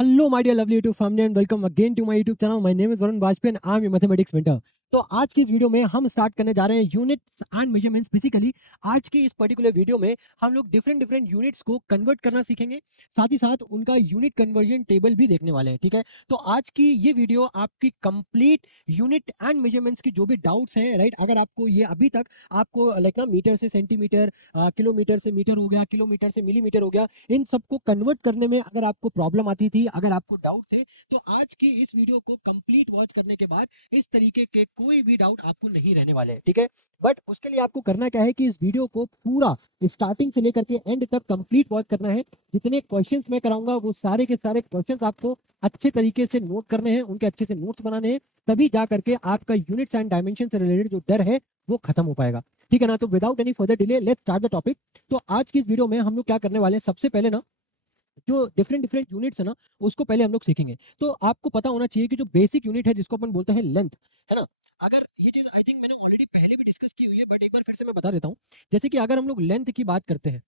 Hello, my dear lovely YouTube family, and welcome again to my YouTube channel. My name is Varun Bajpayee and I'm your mathematics mentor. तो आज की इस video में हम start करने जा रहे हैं यूनिट्स एंड मेजरमेंट्स। बेसिकली आज की इस पर्टिकुलर वीडियो में हम लोग डिफरेंट डिफरेंट यूनिट्स को कन्वर्ट करना सीखेंगे, साथ ही साथ उनका यूनिट कन्वर्जन टेबल भी देखने वाले हैं। ठीक है, तो आज की ये वीडियो आपकी कंप्लीट यूनिट एंड मेजरमेंट्स की जो भी डाउट्स हैं, राइट, अगर आपको ये अभी तक आपको लाइक ना मीटर से सेंटीमीटर, किलोमीटर से मीटर हो गया, किलोमीटर से मिलीमीटर हो गया, इन सबको कन्वर्ट करने में अगर आपको प्रॉब्लम आती थी, अगर आपको डाउट थे, तो आज की इस वीडियो को कंप्लीट वॉच करने के बाद इस तरीके के कोई भी डाउट आपको नहीं रहने वाले हैं। ठीक है, बट उसके लिए आपको करना क्या है कि इस वीडियो को पूरा स्टार्टिंग से लेकर के एंड तक कंप्लीट वॉच करना है। जितने क्वेश्चंस मैं कराऊंगा वो सारे के सारे क्वेश्चंस आपको अच्छे तरीके से नोट करने हैं, उनके अच्छे से नोट्स बनाने हैं, तभी जा करके आपका यूनिट्स एंड डायमेंशन से रिलेटेड जो डर है वो खत्म हो पाएगा। ठीक है ना, तो without any further delay let's start the topic. तो आज की इस वीडियो में हम लोग क्या करने वाले हैं, सबसे पहले ना जो डिफरेंट डिफरेंट यूनिट्स है ना उसको पहले हम लोग सीखेंगे। तो आपको पता होना चाहिए कि जो बेसिक यूनिट है जिसको अपन बोलते हैं लेंथ, है ना। अगर ये चीज आई थिंक मैंने ऑलरेडी पहले भी डिस्कस की हुई है, बट एक बार फिर से मैं बता देता हूँ। जैसे कि अगर हम लोग लेंथ की बात करते हैं,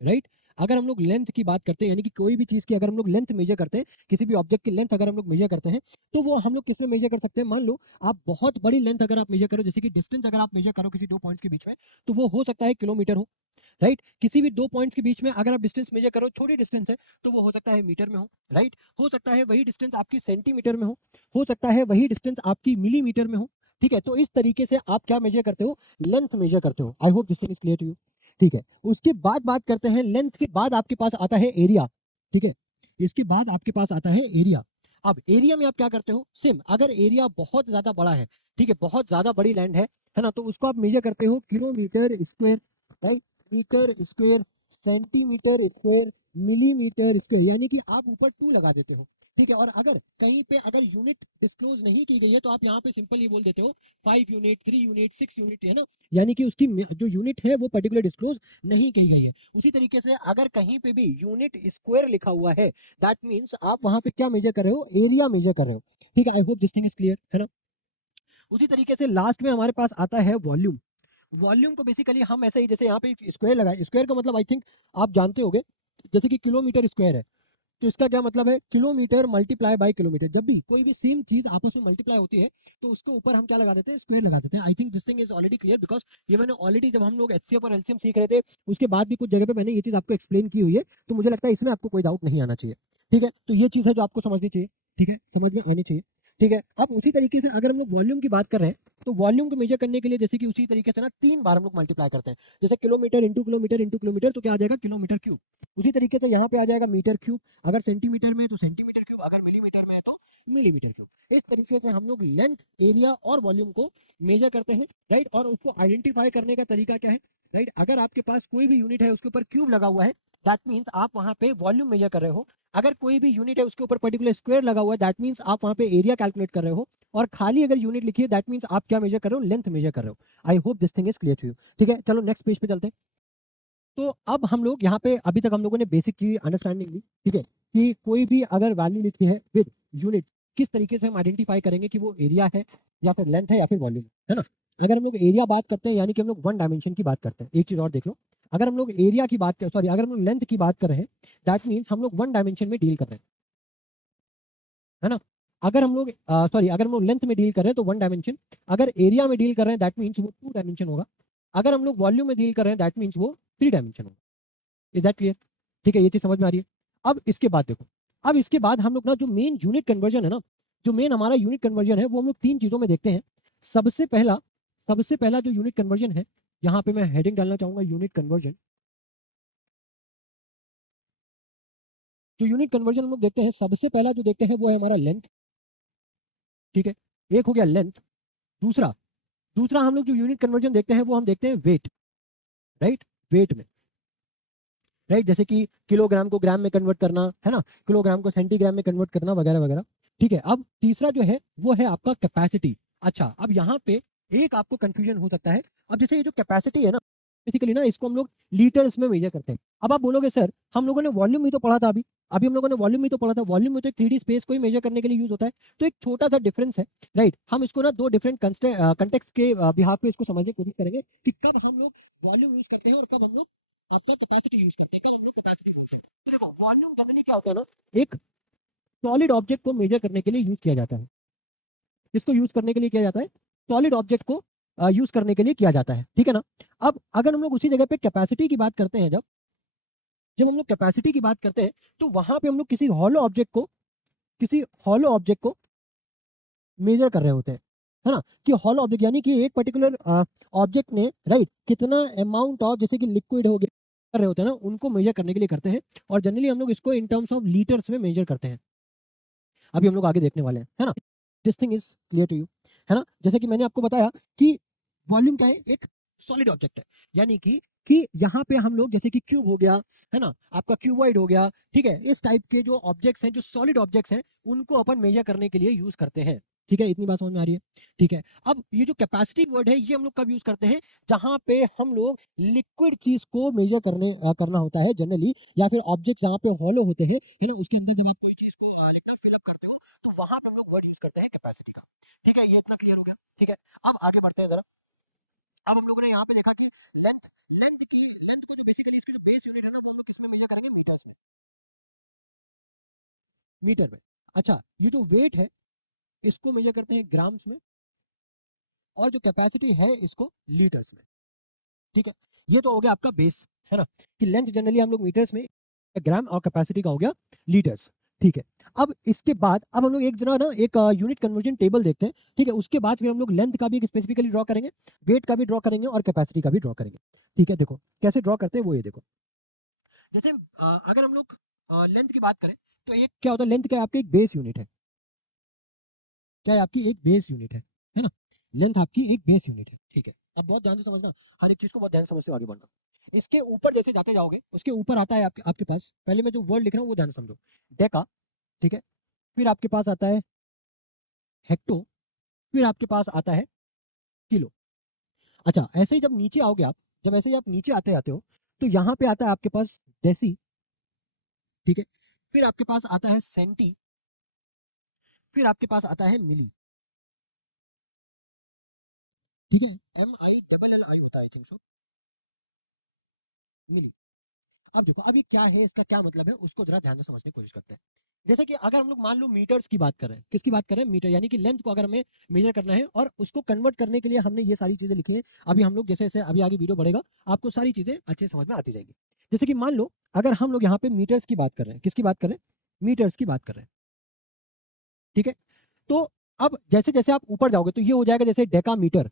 राइट, अगर हम लोग लेंथ की बात करते हैं यानी कि कोई भी चीज की अगर हम लोग लेंथ मेजर करते हैं, किसी भी ऑब्जेक्ट की लेंथ अगर हम लोग मेजर करते हैं, तो वो हम लोग किस में मेजर कर सकते हैं। मान लो आप बहुत बड़ी लेंथ अगर आप मेजर करो, जैसे कि डिस्टेंस अगर आप मेजर करो किसी दो पॉइंट्स के बीच में, तो वो हो सकता है किलोमीटर हो, राइट। किसी भी दो पॉइंट्स के बीच में अगर आप डिस्टेंस मेजर करो, छोटी डिस्टेंस है, तो वो हो सकता है मीटर में हो, राइट। हो सकता है वही डिस्टेंस आपकी सेंटीमीटर में हो सकता है वही डिस्टेंस आपकी मिलीमीटर में हो। ठीक है, तो इस तरीके से आप क्या मेजर करते हो, लेंथ मेजर करते हो। I hope this thing is clear to you. ठीक है, उसके बाद बात करते हैं लेंथ के बाद आपके पास आता है एरिया। ठीक है, इसके बाद आपके पास आता है एरिया। अब एरिया में आप क्या करते हो, सेम, अगर एरिया बहुत ज्यादा बड़ा है, ठीक है, बहुत ज्यादा बड़ी लैंड है ना, तो उसको आप मेजर करते हो kilometre square, right, metre square, centimetre square, millimetre square, यानी कि आप ऊपर 2 लगा देते हो। ठीक है, और अगर कहीं पे अगर यूनिट डिस्क्लोज नहीं की गई है, तो आप यहाँ पे सिंपल ये बोल देते हो 5 यूनिट, 3 यूनिट, 6 यूनिट, है ना, यानी कि उसकी जो यूनिट है वो पर्टिकुलर डिस्क्लोज नहीं की गई है। उसी तरीके से अगर कहीं पे भी यूनिट स्क्वायर लिखा हुआ है, दैट मीन्स आप वहां पे क्या मेजर कर रहे हो, एरिया मेजर कर रहे हो। ठीक है, आई hope this thing is clear, है ना। उसी तरीके से लास्ट में हमारे पास आता है वॉल्यूम। वॉल्यूम को बेसिकली हम ऐसे ही, जैसे यहाँ पे स्क्वायर लगाए, स्क्वायर का मतलब आई थिंक आप जानते होंगे, जैसे कि किलोमीटर स्क्वायर है, तो इसका क्या मतलब है, किलोमीटर मल्टीप्लाई बाय किलोमीटर। जब भी कोई भी सेम चीज आपस में मल्टीप्लाई होती है, तो उसके ऊपर हम क्या लगा देते हैं, स्क्वायर लगा देते हैं। I think this thing is already clear, because ये मैंने ऑलरेडी जब हम लोग एचसीएफ और एलसीएम सीख रहे थे, उसके बाद भी कुछ जगह पे मैंने ये चीज आपको एक्सप्लेन की हुई है, तो मुझे लगता है इसमें आपको कोई डाउट नहीं आना चाहिए। ठीक है, तो ये चीज है जो आपको समझनी चाहिए, ठीक है, समझ में आनी चाहिए। ठीक है, अब उसी तरीके से अगर हम लोग वॉल्यूम की बात कर रहे हैं, तो वॉल्यूम को मेजर करने के लिए जैसे कि उसी तरीके से ना 3 बार हम लोग मल्टीप्लाई करते हैं। जैसे किलोमीटर इंटू किलोमीटर, तो क्या आ जाएगा, किलोमीटर क्यूब। उसी तरीके से यहाँ पे आ जाएगा मीटर क्यूब, अगर सेंटीमीटर में तो सेंटीमीटर क्यूब, अगर मिलीमीटर में है तो मिलीमीटर क्यूब। इस तरीके से हम लोग लेंथ, एरिया और वॉल्यूम को मेजर करते हैं, राइट। और उसको आइडेंटिफाई करने का तरीका क्या है, राइट, अगर आपके पास कोई भी यूनिट है उसके ऊपर क्यूब लगा हुआ है, दैट मीन्स आप वहां पे वॉल्यूम मेजर कर रहे हो। अगर कोई भी यूनिट है उसके ऊपर पर्टिकुलर स्क्वायर लगा हुआ है, दैट मीन्स आप वहां पे एरिया कैलकुलेट कर रहे हो। और खाली अगर यूनिट लिखी है, दैट मीन्स आप क्या मेजर कर रहे हो, लेंथ मेजर कर रहे हो। I hope this thing is clear to you. ठीक है, चलो नेक्स्ट पेज पे चलते हैं। तो अब हम लोग यहाँ पे अभी तक हम लोगों ने बेसिक चीज अंडरस्टैंडिंग ली, ठीक है, कि कोई भी अगर वैल्यू लिखी है विद यूनिट, किस तरीके से हम आइडेंटिफाई करेंगे कि वो एरिया है या फिर लेंथ है या फिर वॉल्यूम है ना। अगर हम लोग एरिया बात करते हैं, यानी कि हम लोग वन डायमेंशन की बात करते हैं, एक चीज और देख लो, अगर हम लोग एरिया की बात कर, सॉरी, अगर हम लोग लेंथ की बात कर रहे हैं, दैट मीन्स हम लोग वन डायमेंशन में डील कर रहे हैं, है ना। अगर हम लोग सॉरी, अगर हम लोग लेंथ में डील कर रहे हैं तो वन डायमेंशन, अगर एरिया में डील कर रहे हैं दैट मीन्स वो टू डायमेंशन होगा, अगर हम लोग वॉल्यूम में डील कर रहे हैं दैट मीन्स वो थ्री डायमेंशन होगा। Is that clear. ठीक है, ये चीज समझ में आ रही है। अब इसके बाद देखो, अब इसके बाद हम लोग ना जो मेन यूनिट कन्वर्जन है ना, जो मेन हमारा यूनिट कन्वर्जन है, वो हम लोग तीन चीजों में देखते हैं। सबसे पहला, सबसे पहला जो यूनिट कन्वर्जन है, यहाँ पे मैं हेडिंग डालना चाहूंगा यूनिट कन्वर्जन। जो यूनिट कन्वर्जन हम लोग देखते हैं, सबसे पहला जो देखते हैं वो है हमारा लेंथ। ठीक है, एक हो गया लेंथ। दूसरा, दूसरा हम लोग जो यूनिट कन्वर्जन देखते हैं वो हम देखते हैं वेट, राइट, वेट में, राइट, जैसे कि किलोग्राम को ग्राम में कन्वर्ट करना, है ना, किलोग्राम को सेंटीग्राम में कन्वर्ट करना, वगैरह वगैरह। ठीक है, अब तीसरा जो है वो है आपका कैपेसिटी। अच्छा, अब यहाँ पे एक आपको कंफ्यूजन हो सकता है। अब जैसे ये जो कैपेसिटी है ना, बेसिकली ना इसको हम लोग लीटर्स में मेजर करते हैं। अब आप बोलोगे सर हम लोगों ने वॉल्यूम ही तो पढ़ा था, अभी अभी हम लोगों ने वॉल्यूम ही तो पढ़ा था, वॉल्यूम में तो एक 3D स्पेस को ही मेजर करने के लिए यूज होता है। तो एक छोटा सा डिफरेंस है, राइट। हम इसको ना दो डिफरेंट कंटेक्स्ट के बिहाफ पे इसको समझने की कोशिश करेंगे कि कब हम लोग वॉल्यूम यूज करते हैं और कब हम लोग आपका कैपेसिटी यूज करते हैं, कब हम लोग कैपेसिटी बोलते हैं। तो देखो, वॉल्यूम जनरली क्या होता है ना, एक सॉलिड ऑब्जेक्ट को मेजर करने के लिए यूज किया जाता है। इसको यूज करने के लिए किया जाता है, सॉलिड ऑब्जेक्ट को यूज करने के लिए किया जाता है, ठीक है ना। अब अगर हम लोग उसी जगह पे कैपेसिटी की बात करते हैं, जब जब हम लोग कैपेसिटी की बात करते हैं, तो वहां पे हम लोग किसी हॉलो ऑब्जेक्ट को मेजर कर रहे होते हैं, है ना। कि हॉलो ऑब्जेक्ट यानी कि एक पर्टिकुलर ऑब्जेक्ट ने, राइट, कितना अमाउंट ऑफ, जैसे कि लिक्विड हो गया, कर रहे होते हैं ना, उनको मेजर करने के लिए करते हैं। और जनरली हम लोग इसको इन टर्म्स ऑफ लीटर्स में मेजर करते हैं। अभी हम लोग आगे देखने वाले हैं, है ना। This thing is clear to you, है ना। जैसे कि मैंने आपको बताया कि वॉल्यूम क्या है, एक सॉलिड ऑब्जेक्ट है, यानी कि यहाँ पे हम लोग, जैसे कि क्यूब हो गया, है ना, आपका क्यूबॉइड हो गया, ठीक है, इस टाइप के जो ऑब्जेक्ट्स हैं, जो सॉलिड ऑब्जेक्ट्स हैं, उनको अपन मेजर करने के लिए यूज करते हैं, ठीक है। इतनी बात समझ में आ रही है, ठीक है। अब ये जो कैपेसिटी वर्ड है, ये हम लोग कब यूज करते हैं, जहां पे हम लोग लिक्विड चीज को मेजर करना होता है जनरली, या फिर ऑब्जेक्ट जहां पे हॉलो होते हैं, है ना, उसके अंदर जब आप कोई चीज को लिक्विड फिलअप करते हो, तो वहां पे हम लोग वर्ड यूज करते हैं कैपेसिटी का, ठीक है। ये इतना क्लियर हो गया, ठीक है। अब आगे बढ़ते हैं जरा। अब हम लोगों ने यहाँ पे देखा कि लेंथ लेंथ को जो बेसिकली इसके जो बेस यूनिट है ना, वो हम लोग किस में मेजर करेंगे, मीटर्स में, मीटर में। अच्छा, ये जो वेट है, इसको मेजर करते हैं ग्राम्स में, और जो कैपेसिटी है, इसको लीटर्स में, ठीक है। ये तो हो गया आपका बेस, है ना, कि लेंथ जनरली हम लोग मीटर्स में, ग्राम, और कैपेसिटी का हो गया लीटर्स, ठीक है। अब इसके बाद अब हम लोग एक जना ना एक यूनिट कन्वर्जन टेबल देखते हैं, ठीक है। उसके बाद फिर हम लोग लेंथ का भी स्पेसिफिकली ड्रॉ करेंगे, वेट का भी ड्रॉ करेंगे, और कैपेसिटी का भी ड्रॉ करेंगे, ठीक है। देखो कैसे ड्रॉ करते हैं वो, ये देखो। जैसे अगर हम लोग लेंथ की बात करें, तो एक क्या होता है, लेंथ का आपका एक बेस यूनिट है, क्या है, आपकी एक बेस यूनिट है ना। लेंथ आपकी एक बेस यूनिट है, ठीक है। अब बहुत ध्यान से समझना, हर एक चीज को बहुत ध्यान से समझते हुए आगे बढ़ना। इसके ऊपर जैसे जाते जाओगे, उसके ऊपर आता है आपके आपके पास, पहले मैं जो वर्ड लिख रहा हूँ वो ध्यान से समझो, डेका, ठीक है। फिर आपके पास आता है हेक्टो, फिर आपके पास आता है किलो। अच्छा, ऐसे ही जब नीचे आओगे आप, जब ऐसे ही आप नीचे आते आते हो, तो यहाँ पे आता है आपके पास डेसी, ठीक है। फिर आपके पास आता है सेंटी, फिर आपके पास आता है मिली, ठीक है। MILLI होता है, आई थिंक सो, मिली। अब देखो, अब ये क्या है, इसका क्या मतलब है, उसको जरा ध्यान से समझने की कोशिश करते हैं। जैसे कि अगर हम लोग मान लो मीटर्स की बात कर रहे हैं, किसकी बात कर रहे हैं, मीटर, यानी कि लेंथ को अगर हमें मेजर करना है, और उसको कन्वर्ट करने के लिए हमने ये सारी चीजें लिखी है। अभी हम लोग जैसे जैसे अभी आगे वीडियो बढ़ेगा, आपको सारी चीजें अच्छे समझ में आती जाएगी। जैसे कि मान लो अगर हम लोग यहाँ पे मीटर्स की बात कर रहे हैं, किसकी बात कर रहे हैं, मीटर्स की बात कर रहे हैं, ठीक है। तो अब जैसे जैसे आप ऊपर जाओगे, तो ये हो जाएगा जैसे डेका मीटर,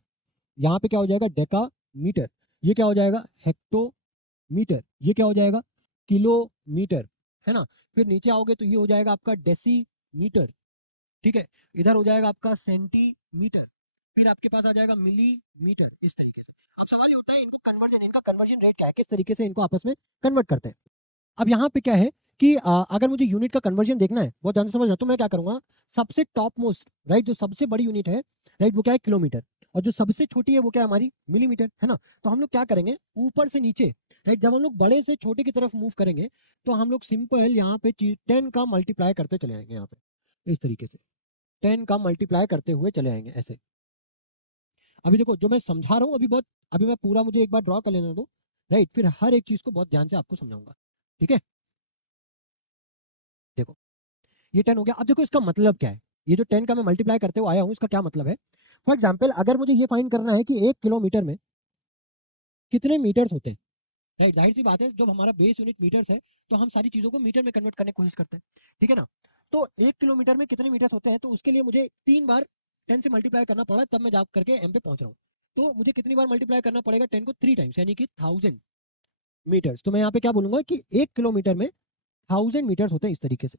यहाँ पे क्या हो जाएगा, डेका मीटर। ये क्या हो जाएगा, हेक्टोमीटर। ये क्या हो जाएगा, किलोमीटर, है ना। फिर नीचे आओगे तो ये हो जाएगा आपका डेसीमीटर, ठीक है। इधर हो जाएगा आपका सेंटीमीटर, फिर आपके पास आ जाएगा मिलीमीटर, इस तरीके से। अब सवाल ये होता है, इनको कन्वर्जन, इनका कन्वर्जन रेट क्या है, किस तरीके से इनको आपस में कन्वर्ट करते हैं। अब यहाँ पे क्या है कि अगर मुझे यूनिट का कन्वर्जन देखना है, बहुत ध्यान से समझना, तो मैं क्या करूंगा, सबसे टॉप मोस्ट, राइट, जो सबसे बड़ी यूनिट है, राइट, वो क्या है, किलोमीटर। और जो सबसे छोटी है वो क्या है, हमारी मिलीमीटर, है ना। तो हम लोग क्या करेंगे, ऊपर से नीचे, राइट, जब हम लोग बड़े से छोटे की तरफ मूव करेंगे, तो हम लोग सिंपल यहाँ पे 10 का मल्टीप्लाई करते चले आएंगे, यहाँ पे इस तरीके से 10 का मल्टीप्लाई करते हुए चले आएंगे ऐसे। अभी देखो जो मैं समझा रहा हूँ, अभी मैं पूरा, मुझे एक बार ड्रॉ कर लेने दो, राइट, फिर हर एक चीज को बहुत ध्यान से आपको समझाऊंगा, ठीक है। देखो ये 10 हो गया। अब देखो इसका मतलब क्या है, ये जो 10 का मैं मल्टीप्लाई करते हुए आया हूँ, इसका क्या मतलब है। फॉर एग्जाम्पल अगर मुझे ये फाइंड करना है कि 1 किलोमीटर में कितने मीटर्स होते हैं, राइट, जाहिर सी बात है, जब हमारा बेस यूनिट मीटर्स है, तो हम सारी चीजों को मीटर में कन्वर्ट करने की कोशिश करते हैं, ठीक है ना। तो 1 किलोमीटर में कितने मीटर्स होते हैं, तो उसके लिए मुझे 3 बार 10 से मल्टीप्लाई करना पड़ा, तब मैं जा करके एम पे पहुंच रहा हूँ। तो मुझे कितनी बार मल्टीप्लाई करना पड़ेगा, 10 को 3 टाइम्स, यानी कि 1000 मीटर्स। तो मैं यहाँ पे क्या बोलूंगा कि 1 किलोमीटर में 1000 मीटर्स होते हैं, इस तरीके से।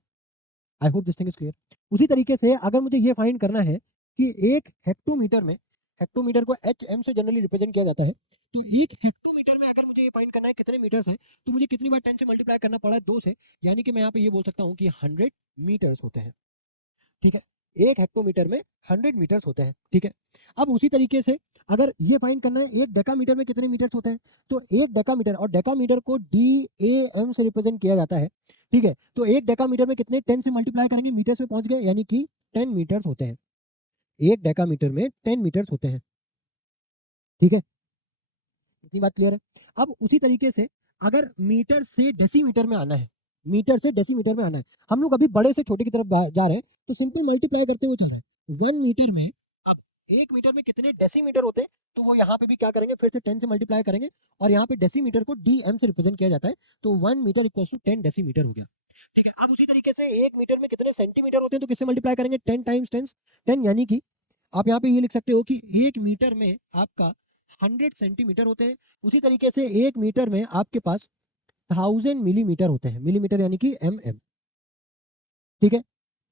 आई hope this thing is clear. उसी तरीके से अगर मुझे ये फाइंड करना है कि 1 हेक्टोमीटर में, हेक्टोमीटर को HM से जनरली रिप्रेजेंट किया जाता है, तो 1 हेक्टोमीटर में अगर मुझे ये फाइंड करना है कितने मीटर्स हैं, तो मुझे कितनी बार 10 से मल्टीप्लाई करना पड़ा है, 2 से, यानी कि मैं यहाँ पे ये बोल सकता हूँ कि 100 मीटर्स होते हैं, ठीक है। 1 हेक्टोमीटर में 100 मीटर्स होते हैं, ठीक है। अब उसी तरीके से अगर ये फाइंड करना है 1 डेकामीटर में कितने मीटर्स होते हैं, तो 1 डेकामीटर, और डेकामीटर को DAM से रिप्रेजेंट किया जाता है, ठीक है। तो 1 डेकामीटर में कितने, 10 से मल्टीप्लाई करेंगे, मीटर्स में पहुंच गए, यानी कि 10 मीटर्स होते हैं। 1 डेकामीटर में 10 मीटर्स होते हैं, ठीक है। इतनी बात क्लियर है। अब उसी तरीके से अगर मीटर से डेसीमीटर में आना है, मीटर से डेसीमीटर में आना है। हम लोग अभी बड़े से छोटे की तरफ जा रहे हैं, तो सिंपल मल्टीप्लाई करते हुए चल रहे हैं। 1 मीटर में, अब 1 मीटर में कितने डेसीमीटर होते हैं, तो वो यहाँ पे भी क्या करेंगे, फिर से 10 से मल्टीप्लाई करेंगे, और यहाँ पे डेसीमीटर को डीएम से रिप्रेजेंट किया जाता है, तो 1 मीटर इक्वल टू 10 डेसीमीटर हो गया। ठीक है, अब उसी तरीके से 1 मीटर में कितने सेंटीमीटर होते हैं, तो किससे मल्टीप्लाई करेंगे, 10 टाइम्स 10, 10, यानी कि आप यहाँ पे ये लिख सकते हो कि 1 मीटर में आपका 100 सेंटीमीटर होते हैं। उसी तरीके से 1 मीटर में आपके पास 1000 मिलीमीटर होते हैं, मिलीमीटर यानी कि mm। ठीक है,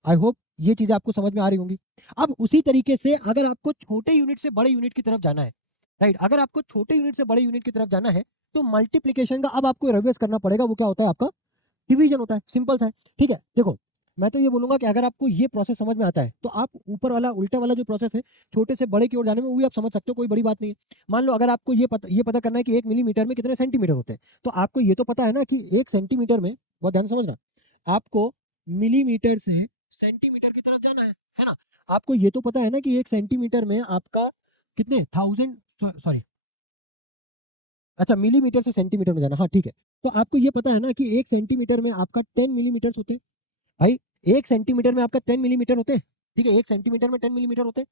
आई होप ये चीजें आपको समझ में आ रही होंगी। अब उसी तरीके से अगर आपको छोटे यूनिट से बड़े यूनिट की तरफ जाना है, राइट, अगर आपको छोटे यूनिट से बड़े यूनिट की तरफ जाना है, तो मल्टीप्लीकेशन का अब आपको रिवर्स करना पड़ेगा। वो क्या होता है, आपका डिवीजन होता है, सिंपल सा है। ठीक है, देखो मैं तो ये बोलूंगा कि अगर आपको ये प्रोसेस समझ में आता है, तो आप ऊपर वाला उल्टा वाला जो प्रोसेस है छोटे से बड़े की ओर जाने में, वो भी आप समझ सकते हो, कोई बड़ी बात नहीं है। मान लो अगर आपको ये पता करना है कि 1 मिलीमीटर में कितने सेंटीमीटर होते हैं, तो आपको ये तो पता है ना कि 1 सेंटीमीटर में, बहुत ध्यान से समझना, आपको मिलीमीटर से सेंटीमीटर की तरफ जाना है ना। आपको ये तो पता है ना कि 1 सेंटीमीटर में आपका कितने 1000, सॉरी, अच्छा मिलीमीटर से सेंटीमीटर में जाना, हाँ ठीक है। तो आपको ये पता है ना कि 1 सेंटीमीटर में आपका 10 मिलीमीटर होते हैं। भाई 1 सेंटीमीटर में आपका 10 मिलीमीटर होते हैं। ठीक है, 1 सेंटीमीटर में 10 मिलीमीटर होते हैं।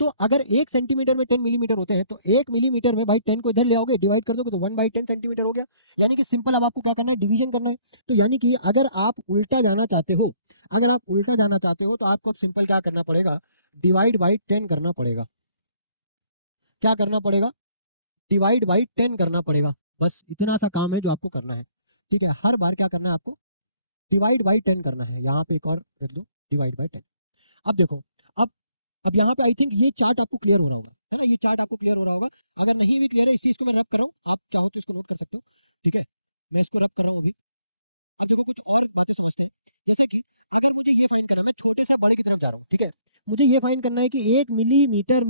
तो अगर 1 सेंटीमीटर में 10 मिलीमीटर होते हैं, तो 1 मिलीमीटर में भाई 10 को इधर ले आओगे, डिवाइड कर दोगे, तो 1/10 सेंटीमीटर हो गया। यानी कि सिंपल, अब आपको क्या करना है, डिवीजन करना है। तो यानी कि अगर आप उल्टा जाना चाहते हो, अगर आप उल्टा जाना चाहते हो, तो आपको अब सिंपल क्या करना पड़ेगा, डिवाइड बाई 10 करना पड़ेगा। क्या करना पड़ेगा, डिवाइड बाई 10 करना पड़ेगा। बस इतना सा काम है जो आपको करना है। ठीक है, हर बार क्या करना है आपको, डिवाइड बाई 10 करना है। यहाँ पे एक और रख दो, डिवाइड बाई 10। अब देखो, अब अब यहाँ पे आई थिंक ये चार्ट आपको क्लियर हो रहा होगा, है ना, ये चार्ट आपको क्लियर हो रहा होगा। अगर नहीं भी क्लियर है, इस चीज को मैं रब कर रहा हूँ, आप चाहो तो इसको नोट कर सकते हो। ठीक है, मैं इसको रब कर रहा हूँ अभी। अब देखो कुछ और बातें समझते हैं। जैसे कि अगर मुझे ये फाइंड करना है, मैं छोटे से बड़े की तरफ जा रहा हूँ, ठीक है, मुझे ये फाइंड करना है कि 1 मिलीमीटर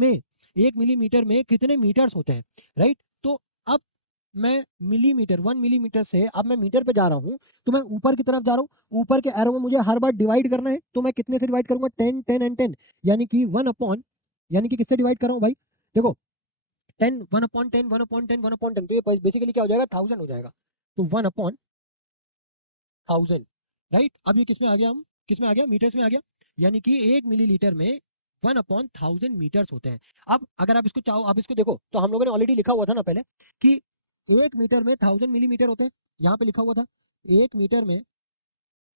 में कितने मीटर्स होते हैं, राइट। तो अब मैं मिलीमीटर, 1 मिलीमीटर से अब मैं मीटर पे जा रहा हूँ, तो मैं ऊपर की तरफ जा रहा हूँ। ऊपर के एरो में मुझे हर बार डिवाइड करना है, तो मैं कितने से डिवाइड करूंगा, 10, 10 एंड 10, यानी कि 1 अपॉन, यानी कि किससे डिवाइड कर रहा हूँ भाई, देखो 10, 1/10, 1/10, 1/10, तो ये बेसिकली क्या हो जाएगा, 1000 हो जाएगा। तो 1/1000, राइट। अब ये किसमें आ गया, हम किसमें आ गया, मीटर्स में आ गया। यानी कि 1 मिलीलीटर में 1/1000 मीटर्स होते हैं। अब अगर आप इसको चाहो, आप इसको देखो, तो हम लोगों ने ऑलरेडी लिखा हुआ था ना पहले कि 1 मीटर में 1000 मिलीमीटर होते हैं। यहाँ पे लिखा हुआ था 1 मीटर में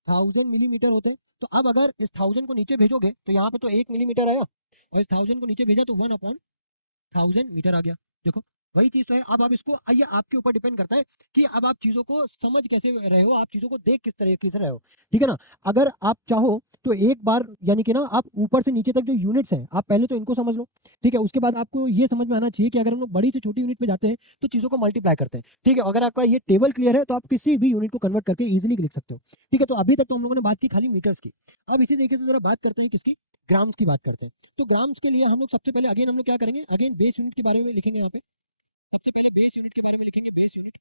1000 मिलीमीटर होते हैं। तो अब अगर इस 1000 को नीचे भेजोगे, तो यहाँ पे तो 1 मिलीमीटर आया, और इस 1000 को नीचे भेजा तो 1/1000 मीटर आ गया। देखो वही चीज तो है। अब आप इसको, आइए आपके ऊपर डिपेंड करता है कि अब आप चीजों को समझ कैसे रहे हो, आप चीजों को देख किस तरीके से रहे हो। ठीक है ना। अगर आप चाहो तो एक बार, यानी कि ना, आप ऊपर से नीचे तक जो यूनिट्स हैं, आप पहले तो इनको समझ लो। ठीक है, उसके बाद आपको ये समझ में आना चाहिए कि अगर हम लोग बड़ी से छोटी यूनिट पे जाते हैं, तो चीजों को मल्टीप्लाई करते हैं। ठीक है, अगर आपका ये टेबल क्लियर है, तो आप किसी भी यूनिट को कन्वर्ट करके इजिली लिख सकते हो। ठीक है, तो अभी तक तो हम लोगों ने बात की खाली मीटर्स की। अब इसी तरीके से जरा बात करते हैं किसकी, ग्राम्स की बात करते हैं। तो ग्राम्स के लिए हम लोग सबसे पहले अगेन हम लोग क्या करेंगे, अगेन बेस यूनिट के बारे में लिखेंगे। यहाँ पे सबसे पहले बेस यूनिट के बारे में लिखेंगे, बेस यूनिट,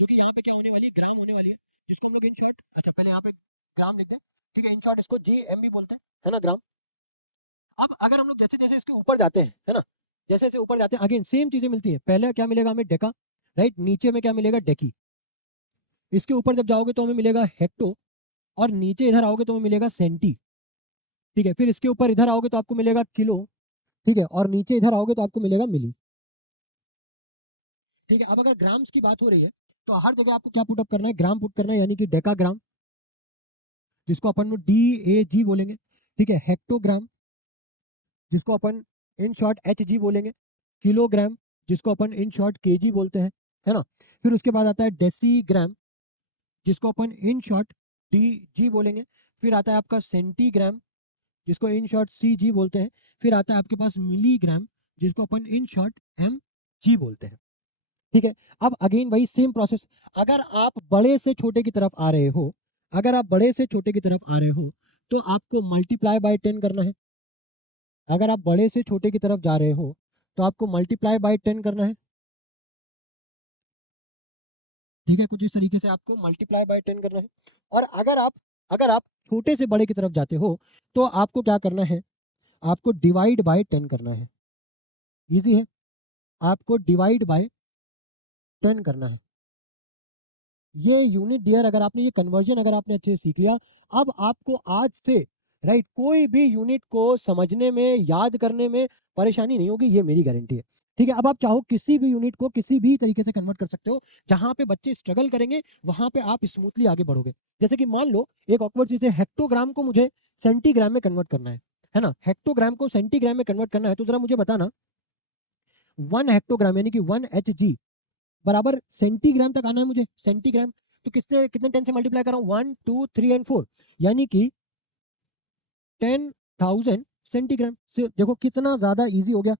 जो कि यहाँ पे क्या होने वाली है, ग्राम होने वाली है, जिसको हम लोग इन शॉर्ट, अच्छा पहले यहाँ पे ग्राम लिखते हैं। ठीक है, इन शॉर्ट इसको GM भी बोलते हैं, है ना, ग्राम। अब अगर हम लोग जैसे जैसे इसके ऊपर जाते हैं, है ना, जैसे जैसे ऊपर जाते हैं, अगेन सेम चीजें मिलती है। पहले क्या मिलेगा हमें, डेका, राइट, नीचे में क्या मिलेगा, डेकी। इसके ऊपर जब जाओगे तो हमें मिलेगा हेक्टो, और नीचे इधर आओगे तो हमें मिलेगा सेंटी। ठीक है, फिर इसके ऊपर इधर आओगे तो आपको मिलेगा किलो। ठीक है, और नीचे इधर आओगे तो आपको मिलेगा मिली। ठीक है, अब अगर ग्राम्स की बात हो रही है, तो हर जगह आपको क्या पुट अप करना है, ग्राम पुट करना है, यानी कि डेका ग्राम, जिसको अपन DAG बोलेंगे। ठीक है, हेक्टोग्राम, जिसको अपन इन शॉर्ट HG बोलेंगे। किलोग्राम, जिसको अपन इन शॉर्ट KG बोलते हैं, है ना। फिर उसके बाद आता है डेसीग्राम, जिसको अपन इन शॉर्ट DG बोलेंगे। फिर आता है आपका सेंटीग्राम, जिसको इन शॉर्ट CG बोलते हैं। फिर आता है आपके पास मिलीग्राम, जिसको अपन इन शॉर्ट MG बोलते हैं। ठीक है, अब अगेन वही सेम प्रोसेस। अगर आप बड़े से छोटे की तरफ आ रहे हो, अगर आप बड़े से छोटे की तरफ आ रहे हो, तो आपको मल्टीप्लाई बाय 10 करना है। अगर आप बड़े से छोटे की तरफ जा रहे हो, तो आपको मल्टीप्लाई बाय 10 करना है। ठीक है, कुछ इस तरीके से आपको मल्टीप्लाई बाय 10 करना है। और अगर आप छोटे से बड़े की तरफ जाते हो, तो आपको क्या करना है, आपको डिवाइड बाय 10 करना है। इजी है, आपको डिवाइड बाय 10 करना है। ये यूनिट डियर अगर आपने ये कन्वर्जन अगर आपने अच्छे से सीख लिया, अब आपको आज से राइट कोई भी यूनिट को समझने में याद करने में परेशानी नहीं होगी, ये मेरी गारंटी है। ठीक है, अब आप चाहो किसी भी यूनिट को किसी भी तरीके से कन्वर्ट कर सकते हो, जहां पे बच्चे स्ट्रगल करेंगे वहां पे आप स्मूथली आगे बढ़ोगे। जैसे कि मान लो एक ऑकवर्ड चीज है, हेक्टोग्राम को मुझे सेंटीग्राम में कन्वर्ट करना है ना, हेक्टोग्राम को सेंटीग्राम में कन्वर्ट करना है, तो जरा मुझे बताना 1 हेक्टोग्राम यानी कि 1 Hg बराबर सेंटीग्राम तक आना है मुझे, सेंटीग्राम। तो किससे कितने 10 से मल्टीप्लाई कर रहा हूँ, 1 2 3 एंड 4, यानी कि 10,000 सेंटीग्राम से। देखो कितना ज्यादा इजी हो गया,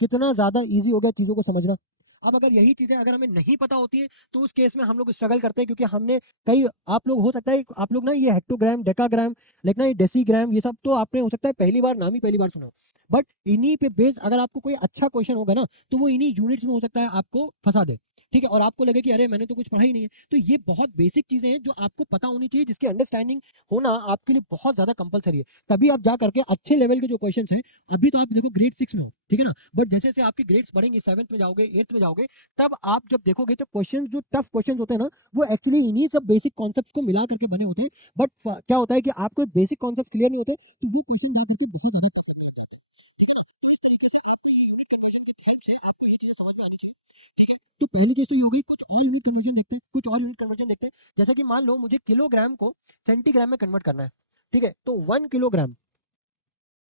कितना ज्यादा इजी हो गया चीजों को समझना। अब अगर यही चीजें अगर हमें नहीं पता होती है तो उस केस में हम लोग स्ट्रगल करते हैं, क्योंकि हमने कई, आप लोग हो सकता है आप लोग ना ये हेक्टोग्राम डेकाग्राम लेकिन ये डेसीग्राम ये सब तो आपने हो सकता है पहली बार नाम ही पहली बार सुना हो। बट इन्हीं पे बेस अगर आपको कोई अच्छा क्वेश्चन होगा ना तो वो इन्हीं यूनिट्स में हो सकता है आपको फंसा दे। ठीक है, और आपको लगे कि अरे मैंने तो कुछ पढ़ा ही नहीं है। तो ये बहुत बेसिक चीजें हैं जो आपको पता होनी चाहिए, जिसकी अंडरस्टैंडिंग होना आपके लिए बहुत ज्यादा कंपलसरी है। तभी आप जा करके अच्छे लेवल के जो क्वेश्चन हैं, अभी तो आप देखो ग्रेड 6 में हो, ठीक है ना, बट जैसे जैसे आपके ग्रेड्स बढ़ेंगे, 7th में जाओगे 8th में जाओगे, तब आप जब देखोगे तो क्वेश्चन जो टफ क्वेश्चन होते हैं ना, वो एक्चुअली इन्हीं सब बेसिक कॉन्सेप्ट्स को मिला करके बने होते हैं। बट क्या होता है कि आपको बेसिक कॉन्सेप्ट क्लियर नहीं होते तो वो क्वेश्चन जा करके बहुत ज्यादा टफ हो जाते हैं। ठीक है ना? तो इस तरीके से आपको ये यूनिट कन्वर्जन की हेल्प से आपको ये चीजें समझ में आनी चाहिए। ठीक है, तो पहली चीज तो ये हो गई। कुछ और यूनिट कन्वर्जन देखते हैं, कुछ और यूनिट कन्वर्जन देखते हैं। जैसे कि मान लो मुझे किलोग्राम को सेंटीग्राम में कन्वर्ट करना है। ठीक है, तो 1 किलोग्राम,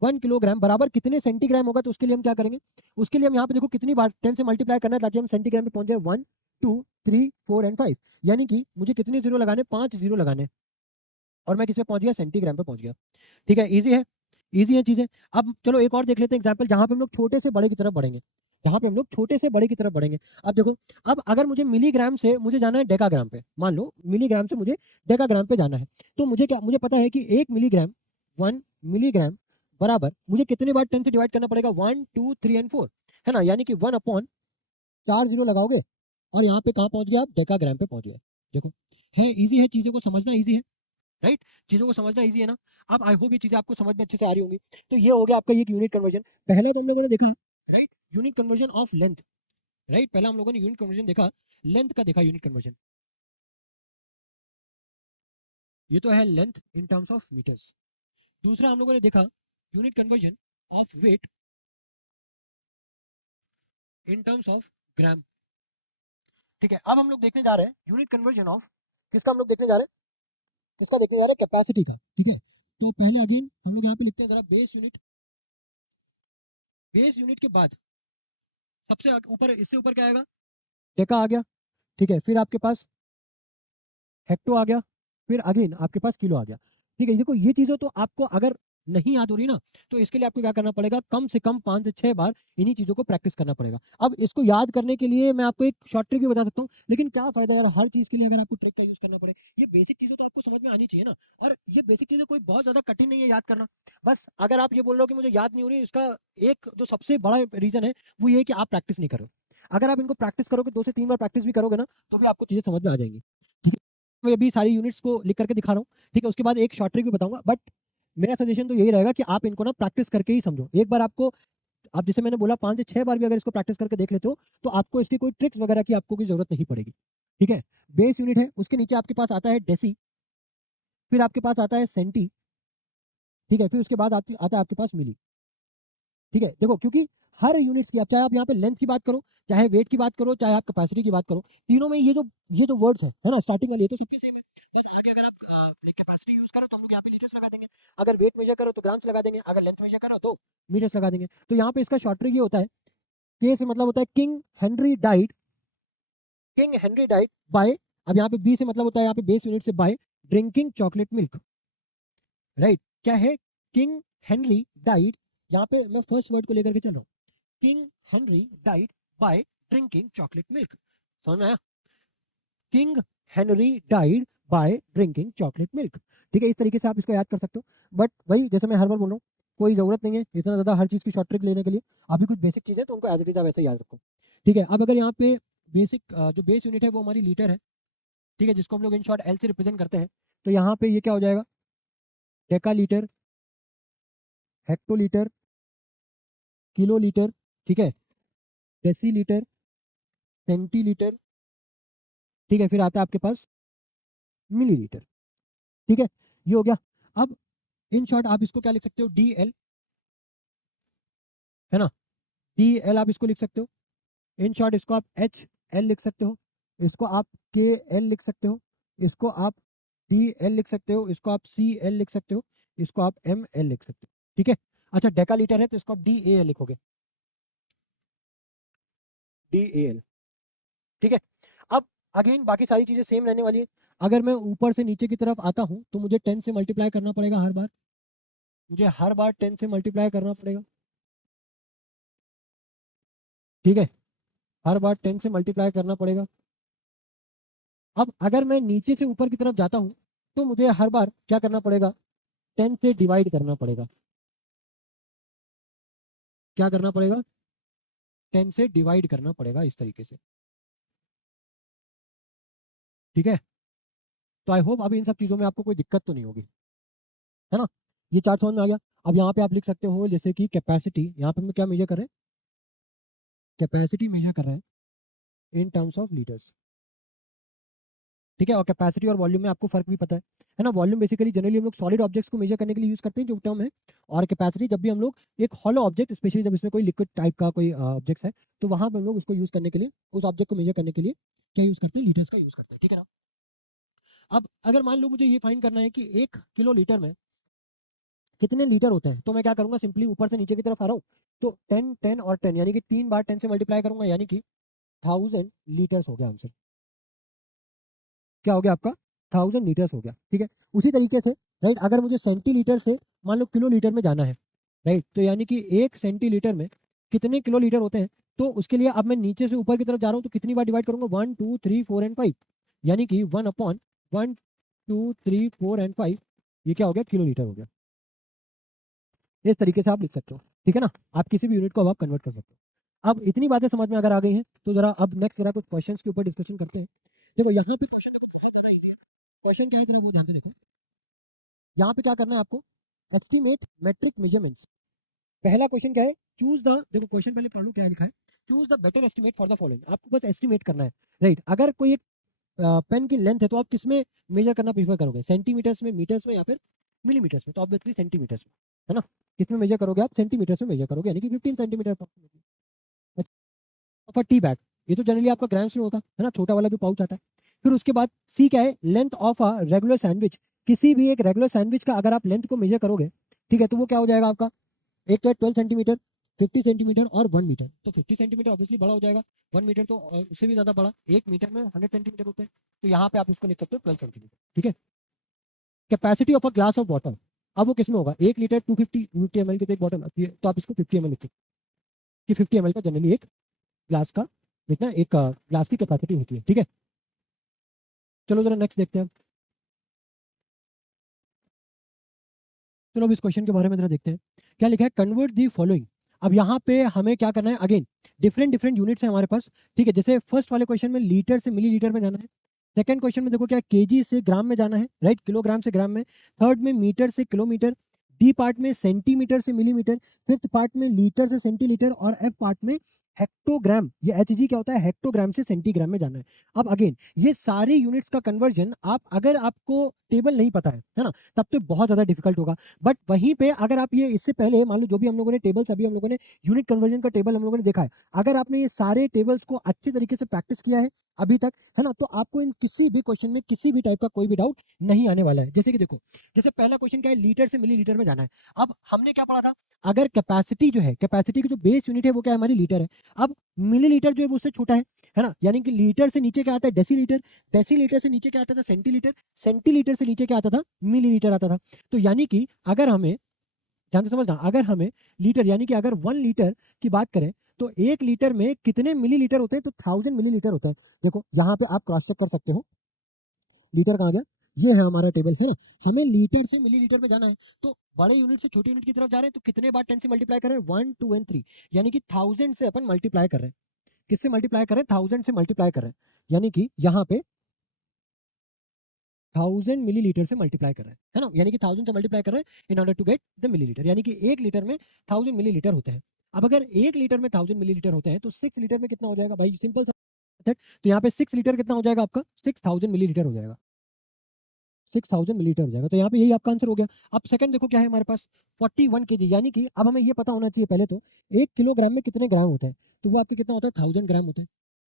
1 किलोग्राम बराबर कितने सेंटीग्राम होगा, तो उसके लिए हम क्या करेंगे, उसके लिए हम यहाँ पे देखो कितनी बार 10 से मल्टीप्लाई करना है ताकि हम सेंटीग्राम में पहुंच जाए, 1 2 3 4 एंड 5, यानी कि मुझे कितने जीरो लगाने, 5 जीरो लगाने, और मैं किस पे पहुंच गया, सेंटीग्राम पे पहुंच गया। ठीक है, इजी है, इजी है चीजें। अब चलो एक और देख लेते हैं एग्जाम्पल, जहां पे हम लोग छोटे से बड़े की तरफ बढ़ेंगे, जहां पे हम लोग छोटे से बड़े की तरफ बढ़ेंगे। अब देखो, अब अगर मुझे मिलीग्राम से मुझे जाना है डेकाग्राम पे, मान लो मिलीग्राम से मुझे डेकाग्राम पे जाना है, तो मुझे क्या, मुझे पता है कि 1 मिलीग्राम, 1 मिलीग्राम बराबर मुझे कितने बार 10 से डिवाइड करना पड़ेगा, 1 2 3 एंड 4, है ना, यानी कि 1/4 जीरो लगाओगे और यहाँ पे कहाँ पहुंच गया आप, डेकाग्राम पे पहुंच गए। देखो है इजी है, चीजों को समझना इजी है, राइट, चीजों को समझना इजी है ना। अब आई होप ये चीजें आपको समझ में अच्छे से आ रही होंगी। तो ये हो गया आपका ये यूनिट कन्वर्जन। पहला तो हम लोगों ने देखा, right, unit conversion of length, right, पहला हम लोगों ने यूनिट कन्वर्जन देखा, लेंथ का देखा यूनिट कन्वर्जन। ये तो है length in terms of metres. दूसरा हम लोगों ने देखा unit conversion of weight in terms of gram. ठीक है, अब हम लोग देखने जा रहे हैं यूनिट कन्वर्जन ऑफ, किसका हम लोग देखने जा रहे हैं, किसका देखने जा रहे हैं, कैपेसिटी का। ठीक है, तो पहले अगेन हम लोग यहाँ पे लिखते हैं जरा बेस यूनिट, बेस यूनिट के बाद सबसे ऊपर, इससे ऊपर क्या आएगा, डेका आ गया। ठीक है, फिर आपके पास हेक्टो आ गया, फिर अगेन आपके पास किलो आ गया। ठीक है, देखो ये चीज़ें तो आपको अगर नहीं याद हो रही ना, तो इसके लिए आपको क्या करना पड़ेगा, कम से कम 5 से 6 बार इन्हीं चीज़ों को प्रैक्टिस करना पड़ेगा। अब इसको याद करने के लिए मैं आपको एक शॉर्ट ट्रिक भी बता सकता हूँ, लेकिन क्या फायदा यार, हर चीज़ के लिए अगर आपको ट्रिक का यूज करना पड़े। ये बेसिक चीज़ें तो आपको समझ में आनी चाहिए ना, और ये बेसिक चीज़ें कोई बहुत ज़्यादा कठिन नहीं है याद करना। बस अगर आप ये बोल रहे हो कि मुझे याद नहीं हो रही, इसका एक जो सबसे बड़ा रीज़न है वो ये है कि आप प्रैक्टिस नहीं कर रहे हो। अगर आप इनको प्रैक्टिस करोगे, 2 से 3 बार प्रैक्टिस भी करोगे ना, तो भी आपको चीज़ें समझ में आ जाएंगी। मैं अभी सारी यूनिट्स को लिख करके दिखा रहा हूँ। ठीक है, उसके बाद एक शॉर्ट ट्रिक भी बताऊंगा, बट मेरा सजेशन तो यही रहेगा कि आप इनको ना प्रैक्टिस करके ही समझो। एक बार आपको, आप जैसे मैंने बोला 5 से 6 बार भी अगर इसको प्रैक्टिस करके देख लेते हो, तो आपको इसकी कोई ट्रिक्स वगैरह की आपको कोई जरूरत नहीं पड़ेगी। ठीक है, बेस यूनिट है, उसके नीचे आपके पास आता है डेसी, फिर आपके पास आता है सेंटी। ठीक है, फिर उसके बाद आता है आपके पास मिली। ठीक है, देखो क्योंकि हर यूनिट्स की, अब चाहे आप यहाँ पे लेंथ की बात करो, चाहे वेट की बात करो, चाहे आप कैपेसिटी की बात करो, तीनों में ये जो वर्ड्स है ना, स्टार्टिंग वाली, ये तो सबकी सेम है। बस आगे अगर आप कैपेसिटी यूज करो तो हम लोग यहाँ पे लीटर्स लगा देंगे, अगर वेट मेजर करो तो ग्राम्स लगा देंगे, अगर लेंथ मेजर करो तो मीटर्स लगा देंगे। तो यहाँ पे इसका शॉर्ट ट्रिक ये होता है, के से मतलब होता है king Henry died, king Henry died by, अब यहाँ पे बी से मतलब होता है यहाँ पे बेस यूनिट से by drinking chocolate milk, right. क्या है, किंग हेनरी डाइड, यहाँ पे मैं फर्स्ट वर्ड को लेकर के चल रहा हूँ, king Henry died by drinking chocolate milk. समझ में आया, king Henry died by drinking chocolate milk. ठीक है, इस तरीके से आप इसको याद कर सकते हो। बट वही जैसे मैं हर बार बोल रहा हूँ, कोई जरूरत नहीं है इतना ज्यादा हर चीज की शॉर्ट ट्रिक लेने के लिए। अभी कुछ बेसिक चीज है तो उनको एज इट इज आप वैसे याद रखो। ठीक है, अब अगर यहाँ पे बेसिक जो बेस यूनिट है वो हमारी लीटर है। ठीक है, जिसको हम लोग इन शॉर्ट एल से रिप्रेजेंट करते हैं। तो यहाँ पे ये क्या हो जाएगा, Deka litre, hectolitre, kilo litre, ठीक है, डेसी लीटर, सेंटीलीटर। ठीक है, फिर आता है आपके पास मिलीलीटर। ठीक है, ये हो गया। अब इन शॉर्ट आप इसको क्या लिख सकते हो, डी एल, है ना, डी एल आप इसको लिख सकते हो। इन शॉर्ट इसको आप एच एल लिख सकते हो, इसको आप के एल लिख सकते हो, इसको आप डी एल लिख सकते हो, इसको आप सी एल लिख सकते हो, इसको आप एम एल लिख सकते हो। ठीक है, अच्छा डेका लीटर है तो इसको आप डी ए एल लिखोगे, डी ए एल। ठीक है, अब अगेन बाकी सारी चीजें सेम रहने वाली है। अगर मैं ऊपर से नीचे की तरफ आता हूं तो मुझे 10 से मल्टीप्लाई करना पड़ेगा हर बार, मुझे हर बार 10 से मल्टीप्लाई करना पड़ेगा। ठीक है, हर बार 10 से मल्टीप्लाई करना पड़ेगा। अब अगर मैं नीचे से ऊपर की तरफ जाता हूं तो मुझे हर बार क्या करना पड़ेगा, 10 से डिवाइड करना पड़ेगा। क्या करना पड़ेगा, 10 से डिवाइड करना पड़ेगा इस तरीके से। ठीक है, तो आई होप अभी इन सब चीज़ों में आपको कोई दिक्कत तो नहीं होगी, है ना। ये चार्ट समझ में आ गया। अब यहाँ पे आप लिख सकते हो जैसे कि कैपेसिटी, यहाँ पे हम क्या मेजर कर रहे हैं, कैपेसिटी मेजर कर रहे हैं इन टर्म्स ऑफ लीटर्स। ठीक है, और कैपेसिटी और वॉल्यूम में आपको फर्क भी पता है ना। वॉल्यूम बेसिकली जनरली हम लोग सॉलिड ऑब्जेक्ट्स को मेजर करने के लिए यूज करते हैं जो टर्म है, और कैपेसिटी जब भी हम लोग एक हॉलो ऑब्जेक्ट, स्पेशली जब इसमें कोई लिक्विड टाइप का कोई ऑब्जेक्ट है, तो वहां पर हम लोग उसको यूज करने के लिए, उस ऑब्जेक्ट को मेजर करने के लिए क्या यूज करते हैं, लीटर्स का यूज करते हैं। ठीक है ना। अब अगर मान लो मुझे ये फाइंड करना है कि 1 किलो लीटर में कितने लीटर होते हैं, तो मैं क्या करूंगा, सिंपली ऊपर से नीचे की तरफ आ रहा हूँ, तो 10 10 और 10 यानी कि 3 बार 10 से मल्टीप्लाई करूंगा, यानी कि 1000 लीटर्स हो गया आंसर। क्या हो गया आपका, 1000 लीटर्स हो गया। ठीक है, उसी तरीके से राइट, अगर मुझे सेंटीलीटर से मान लो किलो लीटर में जाना है, राइट, तो यानी कि 1 सेंटीलीटर में कितने किलो लीटर होते हैं, तो उसके लिए अब मैं नीचे से ऊपर की तरफ जा रहा हूँ तो कितनी बार डिवाइड करूंगा, 1 2 3 4 एंड 5, यानी कि 1/1 2 3 4 एंड 5, ये क्या हो गया, किलो लीटर हो गया। इस तरीके से आप लिख सकते हो। ठीक है ना, आप किसी भी यूनिट को अब आप कन्वर्ट कर सकते हो। अब इतनी बातें समझ में अगर आ गई हैं तो जरा अब नेक्स्ट जरा कुछ क्वेश्चंस के ऊपर डिस्कशन करते हैं। देखो यहाँ पे क्वेश्चन, क्वेश्चन क्या है जरा वो ध्यान में रखो। यहाँ पे क्या करना है आपको, एस्टिमेट मेट्रिक मेजरमेंट्स। पहला क्वेश्चन क्या है, चूज द, देखो क्वेश्चन पहले पढ़ लो क्या लिखा है, choose the better estimate for the following. आपको बस एस्टिमेट करना है, राइट। अगर कोई एक पेन की लेंथ है तो आप किस में मेजर करना प्रीफर करोगे, सेंटीमीटर्स में, मीटर्स में, या फिर मिलीमीटर्स में, तो ऑब्वियसली सेंटीमीटर्स में, है ना। किस में मेजर करोगे आप, सेंटीमीटर्स में मेजर करोगे, यानी कि 15 सेंटीमीटर फॉर टी बैग। ये तो जनरली आपका ग्राम्स में होता है ना, छोटा वाला जो पाउच आता है। फिर उसके बाद सी क्या है, length of a regular sandwich. किसी भी एक रेगुलर सैंडविच का अगर आप लेंथ को मेजर करोगे, ठीक है, तो वो क्या हो जाएगा आपका, एक तो है 12 सेंटीमीटर, 50 सेंटीमीटर और 1 मीटर। तो 50 सेंटीमीटर ऑब्वियसली बड़ा हो जाएगा, 1 मीटर तो उससे भी ज्यादा बड़ा, 1 मीटर में 100 सेंटीमीटर होते हैं, तो यहाँ पे आप इसको लिख सकते हो 12 सेंटीमीटर। ठीक है, capacity of a glass of water, अब वो किसमें होगा, 1 लीटर 250 ml की तो एक बॉटल आती है, तो आप इसको 50 ml लिख सकते हो कि 50 ml का जनरली एक ग्लास का, इतना एक ग्लास की कैपेसिटी होती है। ठीक है, चलो जरा नेक्स्ट देखते हैं। चलो अब इस क्वेश्चन के बारे में जरा देखते हैं क्या लिखा है, कन्वर्ट दी फॉलोइंग। अब यहाँ पे हमें क्या करना है, अगेन डिफरेंट डिफरेंट यूनिट्स है हमारे पास। ठीक है, जैसे फर्स्ट वाले क्वेश्चन में लीटर से मिलीलीटर में जाना है, सेकंड क्वेश्चन में देखो क्या केजी से ग्राम में जाना है, राइट, किलोग्राम से ग्राम में, थर्ड में मीटर से किलोमीटर, डी पार्ट में सेंटीमीटर से मिलीमीटर, फिफ्थ पार्ट में लीटर से सेंटीलीटर, और एफ पार्ट में हेक्टोग्राम, ये एच जी क्या होता है, हेक्टोग्राम से सेंटीग्राम में जाना है। अब अगेन ये सारी यूनिट्स का कन्वर्जन आप, अगर आपको टेबल नहीं पता है ना, तब तो बहुत ज्यादा डिफिकल्ट होगा। बट वहीं पे अगर आप ये इससे पहले मान लो जो भी हम लोगों ने टेबल्स, अभी हम लोगों ने यूनिट कन्वर्जन का टेबल हम लोगों ने देखा है, अगर आपने ये सारे टेबल्स को अच्छे तरीके से प्रैक्टिस किया है अभी तक, है ना, तो आपको इन किसी भी क्वेश्चन में किसी भी टाइप का कोई भी डाउट नहीं आने वाला है। जैसे कि देखो, जैसे पहला क्वेश्चन क्या है, लीटर से मिलीलीटर में जाना है। अब हमने क्या पढ़ा था, अगर कैपेसिटी जो है, कैपेसिटी की जो बेस यूनिट है वो क्या है, हमारी लीटर है। अब मिलीलीटर जो है वो उससे छोटा है ना, यानी कि लीटर से नीचे क्या आता है, डेसीलीटर, डेसीलीटर से नीचे क्या आता था, सेंटीलीटर, सेंटीलीटर से नीचे क्या आता था, मिलीलीटर आता था। तो यानी कि अगर हमें, ध्यान से समझना, अगर हमें लीटर, यानी कि अगर 1 लीटर की बात करें तो 1 लीटर में कितने मिलीलीटर होते हैं, तो 1000 मिलीलीटर होता है। देखो यहाँ पे आप क्रॉस चेक कर सकते हो, लीटर कहाँ गया, ये है हमारा टेबल, है ना। हमें लीटर से मिलीलीटर में जाना है, तो बड़े यूनिट से छोटे यूनिट की तरफ जा रहे हैं, तो कितने बार 10 से मल्टीप्लाई कर रहे हैं, 1 2 एंड 3, यानी कि 1000 से अपन मल्टीप्लाई कर रहे हैं। किससे मल्टीप्लाई कर रहे हैं, 1000 से मल्टीप्लाई कर रहे हैं, यानी कि यहाँ पे 1000 मिलीलीटर से मल्टीप्लाई कर रहे हैं, है ना, यानी कि 1000 से मल्टीप्लाई कर रहे हैं in order to get the millilitre, यानी कि 1 लीटर में 1000 मिलीलीटर होते हैं। अब अगर 1 लीटर में 1000 मिलीलीटर होते हैं तो 6 लीटर में कितना हो जाएगा भाई, सिंपल सा मेथड। तो यहाँ पे 6 लीटर कितना हो जाएगा आपका, 6000 मिलीलीटर हो जाएगा। 6000 मिलीलीटर हो जाएगा। तो यहाँ पे यही आपका आंसर हो गया। अब सेकंड देखो क्या है हमारे पास 41 केजी, यानी कि अब हमें ये पता होना चाहिए पहले तो 1 किलोग्राम में कितने ग्राम होता है, तो वो आपके कितना होता है 1000 ग्राम होता है।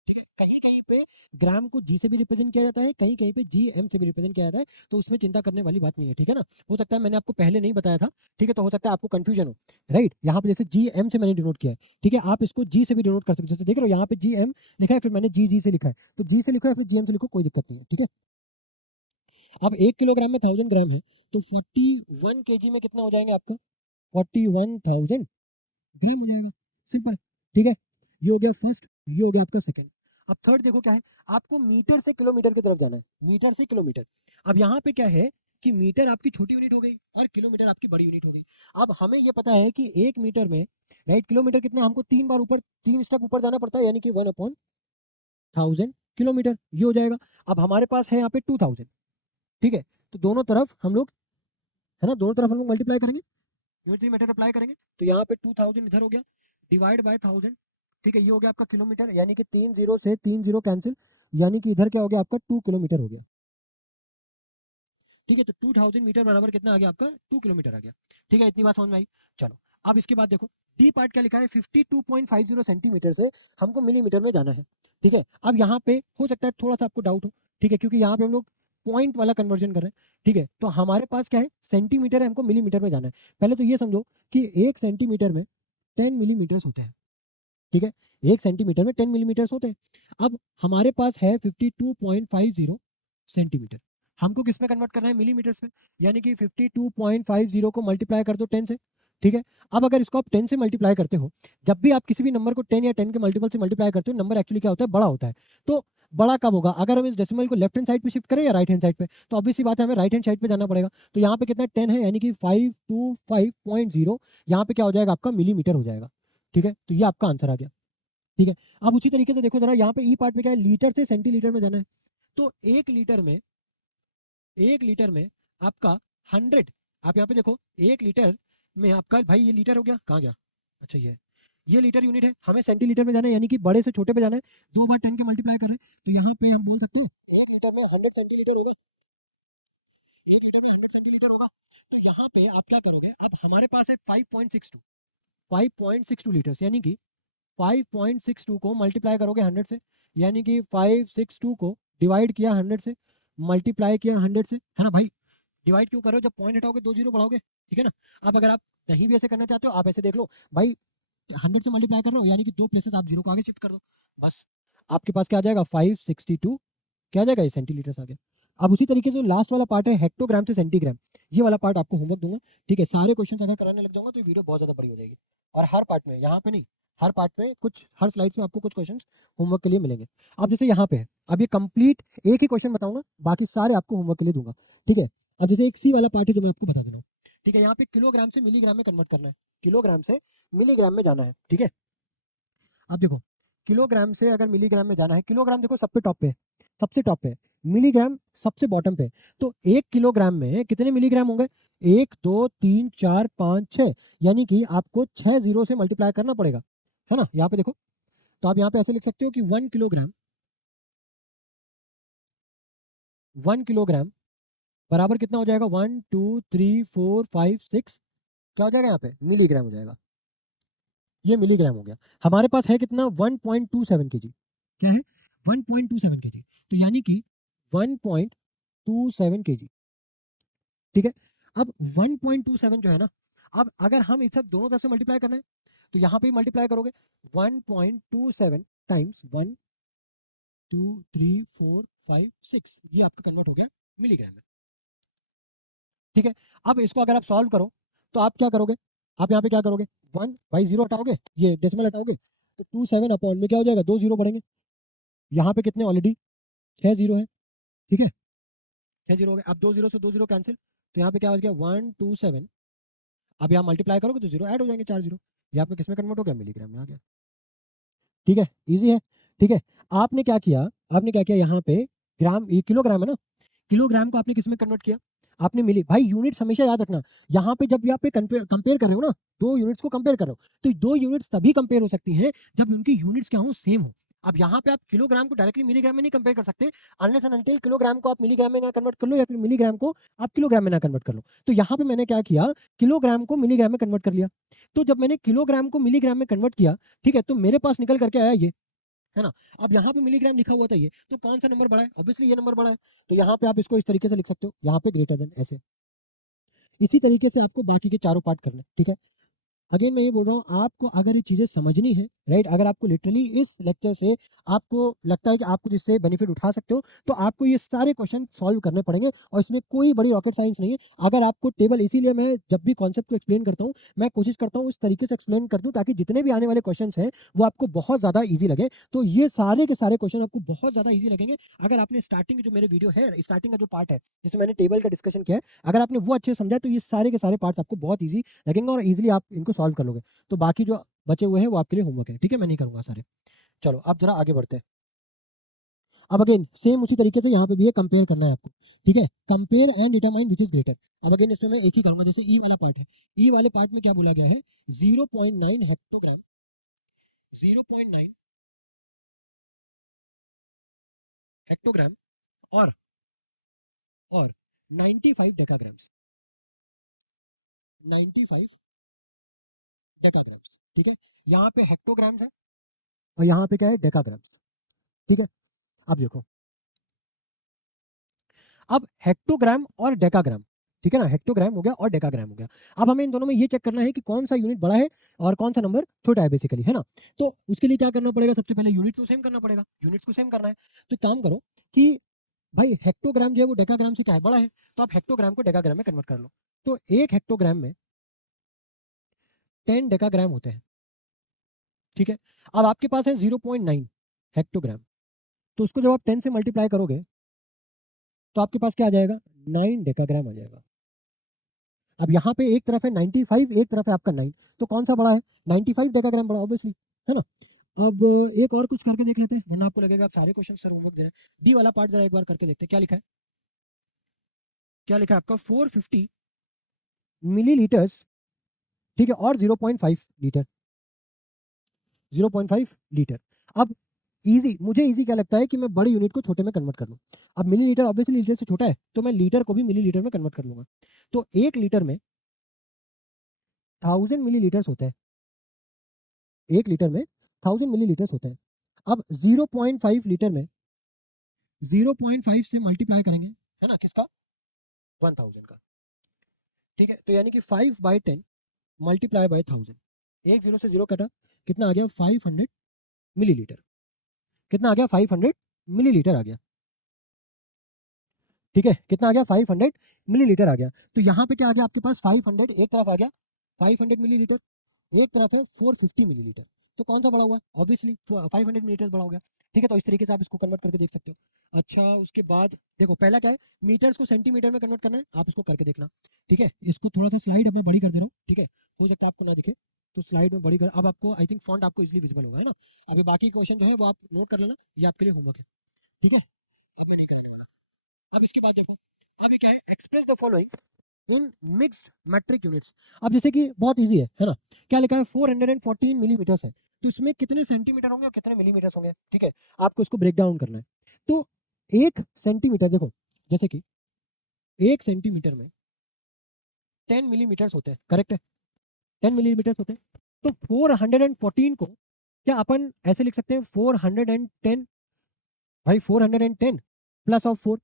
ठीक है, कहीं कहीं पे ग्राम को जी से भी रिप्रेजेंट किया जाता है, कहीं कहीं पे जी एम से भी रिप्रेजेंट किया जाता है, तो उसमें चिंता करने वाली बात नहीं है। ठीक है ना, हो सकता है मैंने आपको पहले नहीं बताया था, ठीक है, तो हो सकता है आपको कंफ्यूजन हो। राइट, यहाँ पे जैसे जी एम से मैंने डिनोट किया है, ठीक है, आप इसको जी से भी डिनोट कर सकते हो। जैसे देख रहे हो यहाँ पे जी एम लिखा है, फिर मैंने जी से लिखा है, तो जी से लिखा है फिर जी एम से लिखो, कोई दिक्कत नहीं है। ठीक है, अब 1 किलोग्राम में 1000 ग्राम है, तो 41 केजी में कितना हो जाएंगे आपको, 41,000 ग्राम हो जाएगा, सिंपल। ठीक है, ये हो गया फर्स्ट, ये हो गया आपका सेकंड। अब थर्ड देखो क्या है, आपको मीटर से किलोमीटर की तरफ जाना है, मीटर से किलोमीटर। अब यहाँ पे क्या है कि मीटर आपकी छोटी यूनिट हो गई और किलोमीटर आपकी बड़ी यूनिट हो गई। अब हमें ये पता है कि 1 मीटर में, राइट, किलोमीटर कितना, हमको 3 बार ऊपर, 3 स्टेप ऊपर जाना पड़ता है, यानी कि 1/1000 किलोमीटर, ये हो जाएगा। अब हमारे पास है यहाँ पे 2000। ठीक है, तो दोनों तरफ हम लोग, है ना, दोनों तरफ हम लोग मल्टीप्लाई करेंगे, यूनिटरी मेथड अप्लाई करेंगे, तो यहाँ पे 2000 इधर हो गया, डिवाइड बाय 1000। ठीक है, ये हो गया आपका किलोमीटर, यानी कि 3 जीरो से 3 जीरो कैंसिल, यानी कि इधर क्या हो गया आपका 2 किलोमीटर हो गया। ठीक है, तो 2000 मीटर बराबर कितना आ गया आपका 2 किलोमीटर आ गया। ठीक है, इतनी बात समझ में आई। चलो, अब इसके बाद देखो डी पार्ट क्या लिखा है, 52.50 सेंटीमीटर से हमको मिलीमीटर में जाना है। ठीक है, अब यहाँ पे हो सकता है थोड़ा सा आपको डाउट हो, ठीक है, क्योंकि यहाँ पे हम लोग पॉइंट वाला कन्वर्जन कर रहे हैं। ठीक है, तो हमारे पास क्या है, सेंटीमीटर है, हमको मिलीमीटर में जाना है। पहले तो ये समझो कि 1 सेंटीमीटर में 10 मिलीमीटर्स होते हैं। ठीक है, 1 सेंटीमीटर में 10 मिलीमीटर्स होते हैं। अब हमारे पास है 52.50 सेंटीमीटर, हमको किस में कन्वर्ट करना है, मिलीमीटर्स में, यानी कि 52.50 को मल्टीप्लाई कर दो 10 से। ठीक है, अब अगर इसको आप 10 से मल्टीप्लाई करते हो, जब भी आप किसी भी नंबर को 10 या 10 के मल्टीपल से मल्टीप्लाई करते हो, नंबर एक्चुअली क्या होता है, बड़ा होता है। तो बड़ा कब होगा, अगर हम इस डेसिमल को लेफ्ट हैंड साइड पे शिफ्ट करें या राइट हैंड साइड पे, तो ऑब्वियसली बात है हमें राइट हैंड साइड पे जाना पड़ेगा। तो यहाँ पे कितना 10 है, यानी कि 525.0, यहाँ पे क्या हो जाएगा आपका मिलीमीटर हो जाएगा। ठीक है, तो ये आपका आंसर आ गया। ठीक है, अब उसी तरीके से देखो जरा, यहाँ पे ई पार्ट में क्या है, लीटर से सेंटीलीटर में जाना है। तो 1 लीटर में आपका 100, आप यहाँ पे देखो 1 लीटर में आपका, भाई ये लीटर हो गया, कहाँ गया, अच्छा ये लीटर यूनिट है, हमें सेंटीलीटर में जाना है, यानी कि बड़े से छोटे पे जाना है, 2 बार 10 के मल्टीप्लाई कर रहे हैं, तो यहाँ पे हम बोल सकते हैं 1 लीटर में 100 सेंटीलीटर होगा, 1 लीटर में 100 सेंटीलीटर होगा। तो यहाँ पे आप क्या करोगे, अब हमारे पास है 5.62 लीटर्स, यानी कि 5.62 को मल्टीप्लाई करोगे 100 से, यानी कि 562 को डिवाइड किया 100 से, मल्टीप्लाई किया 100 से, है ना भाई, डिवाइड क्यों कर रहे हो, जब पॉइंट हटाओगे 2 जीरो बढ़ाओगे। ठीक है ना, अब अगर आप नहीं भी ऐसे करना चाहते हो, आप ऐसे देख लो भाई, 100 से मल्टीप्लाई कर रहे हो, यानी कि 2 प्लेसेस आप जीरो को आगे शिफ्ट कर दो, बस आपके पास क्या आ जाएगा 562, क्या आ जाएगा, ये सेंटीलीटर्स आ गया। अब उसी तरीके से लास्ट वाला पार्ट है हेक्टोग्राम से सेंटीग्राम, ये वाला पार्ट आपको होमवर्क दूंगा। ठीक है, सारे क्वेश्चन अगर कराने लग जाऊंगा तो वीडियो बहुत ज्यादा बड़ी हो जाएगी, और हर पार्ट में, यहाँ पे नहीं, हर पार्ट में कुछ, हर स्लाइड्स में आपको कुछ क्वेश्चंस होमवर्क के लिए मिलेंगे। अब जैसे यहाँ पे है, अब ये कंप्लीट एक ही क्वेश्चन बताऊंगा, बाकी सारे आपको होमवर्क के लिए दूंगा। ठीक है, अब जैसे एक सी वाला पार्ट है जो मैं आपको बता दे रहा हूँ। ठीक है, यहाँ पे किलोग्राम से मिलीग्राम में कन्वर्ट करना है, किलोग्राम से मिलीग्राम में जाना है। ठीक है, अब देखो किलोग्राम से अगर मिलीग्राम में जाना है, किलोग्राम देखो सब पे टॉप पे है, सबसे टॉप पे है, मिलीग्राम सबसे बॉटम पे है। तो 1 किलोग्राम में कितने मिलीग्राम होंगे, 1 2 3 4 5 6, यानी कि आपको 6 जीरो से मल्टीप्लाई करना पड़ेगा, है ना। यहाँ पे देखो, तो आप यहाँ पे ऐसे लिख सकते हो कि 1 किलोग्राम बराबर कितना हो जाएगा, 1 2 3 4 5 6, क्या हो जाएगा यहाँ पे, मिलीग्राम हो जाएगा, ये मिलीग्राम हो गया। हमारे पास है कितना 1.27 केजी, क्या है 1.27 केजी, तो यानी कि 1.27 केजी। ठीक है, अब 1.27 जो है ना, अब अगर हम इसे दोनों तरफ से मल्टीप्लाई करना है, तो यहाँ पे भी मल्टीप्लाई करोगे, 1.27 टाइम्स 1 2 3 4 5 6, ये आपका कन्वर्ट हो गया मिलीग्राम में। ठीक है, अब इसको अगर आप सॉल्व करो, तो आप क्या करोगे, आप यहाँ पे क्या करोगे, 1/0 हटाओगे, ये डेसिमल हटाओगे, तो 27 अपॉन में क्या हो जाएगा, 2 जीरो बढ़ेंगे, यहाँ पे कितने ऑलरेडी 6 जीरो है। ठीक है, 6 जीरो हो गए, अब 2 जीरो से 2 जीरो कैंसिल, तो यहाँ पे क्या हो गया 127, अब यहाँ मल्टीप्लाई करोगे तो जीरो ऐड हो जाएंगे, 4 जीरो, यहाँ पे किस में कन्वर्ट हो गया, मिलीग्राम में आ गया। ठीक है, इजी है। ठीक है, आपने क्या किया, यहाँ पे ग्राम, ये किलोग्राम है ना, किलोग्राम को आपने किस में कन्वर्ट किया, आपने मिली, भाई यूनिट्स हमेशा याद रखना, यहाँ पे जब भी आप कंपेयर कर रहे हो ना, दो यूनिट्स को कंपेयर कर रहे हो, तो दो यूनिट्स तभी कंपेयर हो सकती हैं जब उनकी यूनिट्स क्या हो, सेम हो। अब यहाँ पे आप किलोग्राम को डायरेक्टली मिलीग्राम में नहीं कंपेयर कर सकते, अनलेस एंड अनटिल किलोग्राम को आप मिलीग्राम में ना कन्वर्ट कर लो या फिर मिलीग्राम को आप किलोग्राम में ना कन्वर्ट कर लो। तो यहाँ पे मैंने क्या किया, किलोग्राम को मिलीग्राम में कन्वर्ट कर लिया। तो जब मैंने किलोग्राम को मिलीग्राम में कन्वर्ट किया, ठीक है, तो मेरे पास निकल करके आया ये, है ना। अब यहाँ पे मिलीग्राम लिखा हुआ था ये, तो कौन सा नंबर बड़ा है, ऑब्वियसली ये नंबर बड़ा है। तो यहाँ पे आप इसको इस तरीके से लिख सकते हो, यहाँ पे ग्रेटर देन ऐसे। इसी तरीके से आपको बाकी के चारों पार्ट करना है, ठीक है। अगेन मैं ये बोल रहा हूँ, आपको अगर ये चीज़ें समझनी है, राइट, अगर आपको लिटरली इस लेक्चर से आपको लगता है कि आपको जिससे बेनिफिट उठा सकते हो, तो आपको ये सारे क्वेश्चन सॉल्व करने पड़ेंगे और इसमें कोई बड़ी रॉकेट साइंस नहीं है। अगर आपको टेबल, इसीलिए मैं जब भी कॉन्सेप्ट को एक्सप्लेन करता हूँ, मैं कोशिश करता हूँ इस तरीके से एक्सप्लेन कर दूँ ताकि जितने भी आने वाले क्वेश्चन हैं वो आपको बहुत ज़्यादा ईजी लगे। तो ये सारे के सारे क्वेश्चन आपको बहुत ज़्यादा ईजी लगेंगे अगर आपने स्टार्टिंग जो मेरे वीडियो है, स्टार्टिंग का जो पार्ट है जिसमें मैंने टेबल का डिस्कशन किया है, अगर आपने वो अच्छे से समझा तो ये सारे के सारे पार्ट्स आपको बहुत ईजी लगेंगे और ईजिली आप इनको सॉल्व कर लोगे। तो बाकी जो बचे हुए हैं वो आपके लिए होमवर्क है, ठीक है, मैं नहीं करूंगा सारे। चलो अब जरा आगे बढ़ते हैं। अब अगेन सेम उसी तरीके से यहाँ पे भी है, कंपेयर करना है आपको, ठीक है, compare and determine which is greater. अब अगेन इसमें मैं एक ही करूंगा, जैसे ई वाला पार्ट है, ई वाले पार्ट में क्या बोला गया है, 0.9 हेक्टोग्राम, 0.9 हेक्टोग्राम और 95 डेकाग्राम्स, 95 डेकाग्राम्स, ठीक है। यहाँ पे हेक्टोग्राम्स है और यहाँ पे क्या है, डेकाग्राम्स, ठीक है। अब देखो, अब हेक्टोग्राम और डेकाग्राम, ठीक है ना, हेक्टोग्राम हो गया और डेकाग्राम हो गया। अब हमें इन दोनों में ये चेक करना है कि कौन सा यूनिट बड़ा है और कौन सा नंबर छोटा है बेसिकली, है ना। तो उसके लिए क्या करना पड़ेगा, सबसे पहले यूनिट को सेम करना पड़ेगा, यूनिट्स को सेम करना है। तो काम करो कि भाई हेक्टोग्राम जो है वो डेकाग्राम से क्या है, बड़ा है, तो आप हेक्टोग्राम को डेकाग्राम में कन्वर्ट कर लो। तो एक हेक्टोग्राम में 10 डेकाग्राम होते हैं, ठीक है। अब आपके पास है 0.9 हेक्टोग्राम, तो उसको जब आप 10 से मल्टीप्लाई करोगे तो आपके पास क्या आ जाएगा, 9 डेकाग्राम आ जाएगा। अब यहाँ पे एक तरफ है 95, एक तरफ है आपका 9, तो कौन सा बड़ा है, 95 डेकाग्राम बड़ा ऑब्वियसली, है ना। अब एक और कुछ करके देख लेते हैं, वरना आपको लगेगा आप सारे क्वेश्चन सर होमवर्क दे रहे हैं। डी वाला पार्ट जरा एक बार करके देखते हैं, क्या लिखा है, क्या लिखा है आपका, 450 मिलीलीटर्स, ठीक है, और 0.5 लीटर, 0.5 लीटर। अब इजी, मुझे इजी क्या लगता है कि मैं बड़े यूनिट को छोटे में कन्वर्ट कर लूँ। अब मिलीलीटर ऑब्वियसली लीटर से छोटा है, तो मैं लीटर को भी मिलीलीटर में कन्वर्ट कर लूंगा। तो एक लीटर में 1000 मिलीलीटर्स होते हैं, एक लीटर में 1000 मिलीलीटर्स होते हैं। अब 0.5 लीटर में 0.5 से मल्टीप्लाई करेंगे, है ना, किसका, 1000 का, ठीक है। तो यानी कि 5/10 मल्टीप्लाई बाय 1000, एक जीरो से जीरो कटा, कितना आ गया, 500 मिलीलीटर, कितना आ गया, 500 मिलीलीटर आ गया, ठीक है, कितना आ गया, 500 मिलीलीटर आ गया। तो यहाँ पे क्या आ गया आपके पास, 500 एक तरफ आ गया, 500 मिलीलीटर, एक तरफ है 450 मिलीलीटर, तो कौन सा बड़ा हुआ है, ऑब्वियसली 500 मिलीलीटर बड़ा हो गया, ठीक है। तो इस तरीके से आप इसको कन्वर्ट करके देख सकते हो। अच्छा, उसके बाद देखो, पहला क्या है, मीटर्स को सेंटीमीटर में कन्वर्ट करना है, आप इसको करके देखना, ठीक है। इसको थोड़ा सा स्लाइड अब मैं बड़ी कर दे रहा हूँ, ठीक है, तो जब आपको ना दिखे तो स्लाइड में बड़ी कर, अब आपको आई थिंक फॉन्ट आपको इजीली विजिबल होगा, है ना। अभी बाकी क्वेश्चन जो है वो आप नोट कर लेना, ये आपके लिए होमवर्क है, ठीक है। अब मैं नहीं कराने वाला। अब इसके बाद देखो, अब ये क्या है, express the following in mixed metric units. अब जैसे कि बहुत इजी है ना, क्या लिखा है, 414 मिलीमीटर्स है, तो इसमें कितने सेंटीमीटर होंगे और कितने मिलीमीटर्स होंगे, ठीक है, आपको इसको ब्रेक डाउन करना है। तो एक सेंटीमीटर, देखो जैसे कि एक सेंटीमीटर में 10 मिलीमीटर्स होते हैं, करेक्ट है, 10 मिलीमीटर्स होते हैं। तो 414 को क्या अपन ऐसे लिख सकते हैं, 410, भाई 410 प्लस ऑफ 4,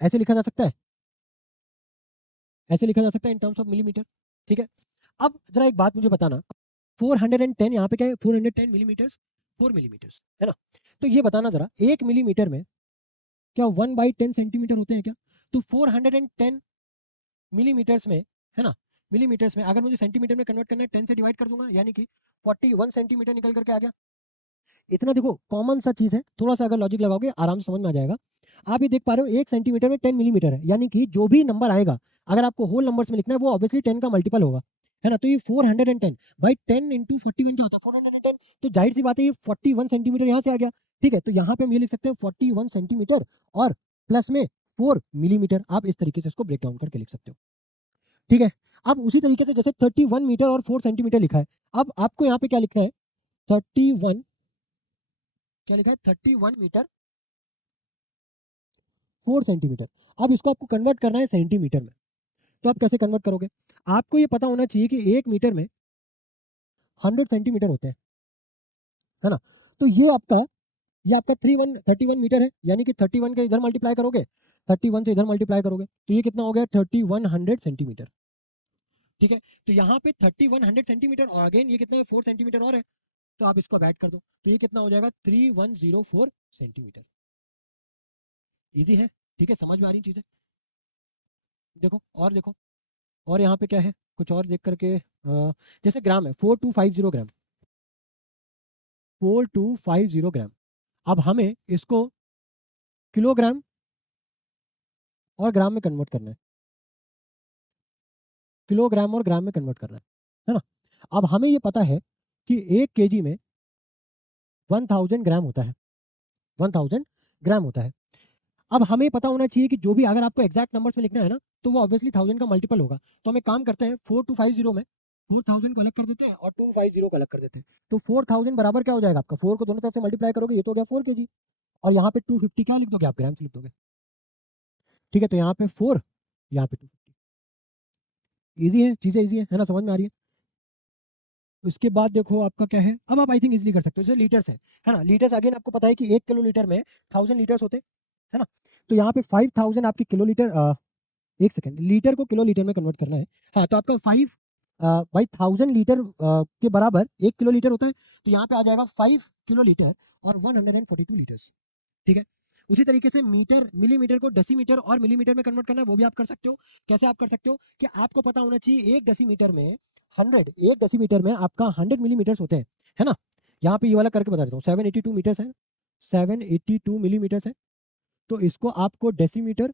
ऐसे लिखा जा सकता है, ऐसे लिखा जा सकता है इन टर्म्स ऑफ मिलीमीटर, ठीक है। अब जरा एक बात मुझे बताना, 410 यहाँ पे क्या है, 410 मिलीमीटर्स, 4 मिलीमीटर्स, है ना। तो ये बताना जरा, एक मिलीमीटर में क्या 1/10 सेंटीमीटर होते हैं क्या, तो 410 मिलीमीटर्स में, है ना, मिलीमीटर्स में अगर मुझे सेंटीमीटर में कन्वर्ट करना है, 10 से डिवाइड कर दूंगा, यानी कि 41 सेंटीमीटर निकल करके आ गया। इतना देखो कॉमन सा चीज है, थोड़ा सा अगर लॉजिक लगाओगे आराम से समझ में आ जाएगा। आप ये देख पा रहे हो, एक सेंटीमीटर में 10 मिलीमीटर है, यानी कि जो भी नंबर आएगा अगर आपको होल नंबर्स में लिखना है वो ऑब्वियसली 10 का मल्टीपल होगा, है ना। तो ये 410, भाई 10 इंटू 41 क्या होता है, 410, तो जाहिर सी बात है ये 41 सेंटीमीटर यहाँ से आ गया, ठीक है। तो यहाँ पे हम ये लिख सकते हैं 41 सेंटीमीटर और प्लस में 4 मिलीमीटर, आप इस तरीके से इसको ब्रेक डाउन करके लिख सकते हो, ठीक है। अब उसी तरीके से जैसे 31 मीटर और 4 सेंटीमीटर लिखा है, अब आपको यहाँ पे क्या लिखना है, 31 क्या लिखा है 31 मीटर 4 सेंटीमीटर। अब इसको आपको कन्वर्ट करना है सेंटीमीटर में। तो आप कैसे कन्वर्ट करोगे? आपको ये पता होना चाहिए कि 1 मीटर में 100 सेंटीमीटर होते हैं, है ना? तो ये आपका 31 मीटर है, यानी कि 31 का इधर मल्टीप्लाई करोगे, 31 से इधर मल्टीप्लाई करोगे, तो ये कितना हो गया 3100 सेंटीमीटर। ठीक है, तो यहाँ पे 3100 सेंटीमीटर और अगेन ये कितना है 4 सेंटीमीटर और है, तो आप इसको ऐड कर दो, तो ये कितना हो जाएगा 3104 सेंटीमीटर। इजी है, ठीक है, समझ में आ रही चीजें? देखो और देखो, और यहाँ पे क्या है, कुछ और देख करके जैसे ग्राम है 4250 ग्राम, 4250 ग्राम। अब हमें इसको किलोग्राम और ग्राम में कन्वर्ट करना है, किलोग्राम और ग्राम में कन्वर्ट करना है ना? अब हमें ये पता है कि 1 केजी में 1000 ग्राम होता है, 1000 ग्राम होता है। अब हमें पता होना चाहिए कि जो भी अगर आपको एग्जैक्ट नंबर्स में लिखना है ना, तो वो ऑब्वियसली 1000 का मल्टीपल होगा। तो हम एक काम करते हैं, 4250 में 4000 को अलग कर देते हैं और 250 को अलग कर देते हैं। तो 4000 बराबर क्या हो जाएगा आपका, 4 को दोनों तरफ से मल्टीप्लाई करोगे, ये तो हो गया 4 केजी, और यहाँ पे 250 क्या लिख दोगे आप, ग्राम से लिख दोगे। ठीक है, तो यहाँ पे 4, यहाँ पे 250। ईजी है, चीज़ें ईजी है ना, समझ में आ रही है? उसके बाद देखो आपका क्या है, अब आप आई थिंक इजीली कर सकते हो, जैसे लीटर्स है ना? लीटर्स अगेन आपको पता है कि 1 किलो लीटर में 1000 लीटर्स होते हैं, है ना? तो यहाँ पे 5000 आपके किलो लीटर, एक सेकेंड, लीटर को किलो लीटर में कन्वर्ट करना है। हाँ, तो आपका 5 बाई 1000 लीटर के बराबर 1 किलो लीटर होता है, तो यहाँ पे आ जाएगा 5 किलो लीटर और 142 लीटर्स। ठीक है, उसी तरीके से मीटर, मिलीमीटर को डेसीमीटर और मिलीमीटर में कन्वर्ट करना है, वो भी आप कर सकते हो। कैसे आप कर सकते हो कि आपको पता होना चाहिए 1 डेसीमीटर में 1 डेसीमीटर में आपका 100 मिलीमीटर्स होते हैं, है ना? यहाँ पे ये वाला करके बता देता हूँ, 782 मीटर्स है, 782 मिलीमीटर्स है। तो इसको आपको डेसीमीटर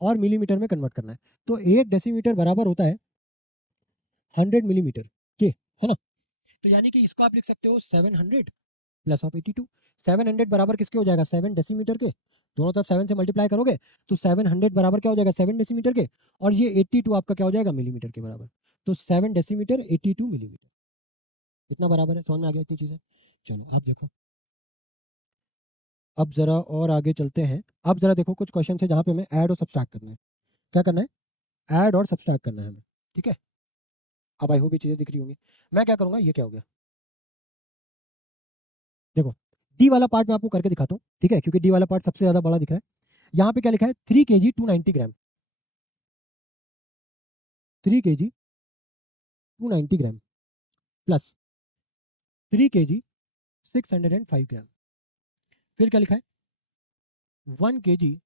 और मिलीमीटर में कन्वर्ट करना है। तो 1 डेसीमीटर बराबर होता है 100 मिलीमीटर के, है ना? तो यानी कि इसको आप लिख सकते हो 700 प्लस ऑफ 82। 700 बराबर किसके हो जाएगा, 7 डेसीमीटर के। दोनों तरफ 7 से मल्टीप्लाई करोगे तो 700 बराबर क्या हो जाएगा, 7 डेसीमीटर के। और ये 82 आपका क्या हो जाएगा, मिलीमीटर के बराबर। तो 7 डेसीमीटर 82 मिलीमीटर, इतना बराबर है। समझ में आ गया इतनी चीज़ें? चलो अब देखो, अब जरा और आगे चलते हैं। अब जरा देखो, कुछ क्वेश्चन है जहाँ पे हमें ऐड और सब्सट्रैक्ट करना है। क्या करना है, ऐड और सब्सट्रैक्ट करना है हमें। ठीक है, अब आई होप ये चीज़ें दिख रही होंगी। मैं क्या करूँगा, ये क्या हो गया, देखो डी वाला पार्ट मैं आपको करके दिखाता हूँ, ठीक है, क्योंकि डी वाला पार्ट सबसे ज़्यादा बड़ा दिख रहा है। यहाँ पे क्या लिखा है, 3 kg 290 ग्राम, 3 kg 290 ग्राम प्लस 3 kg 605 ग्राम। फिर क्या लिखा है, 1 kg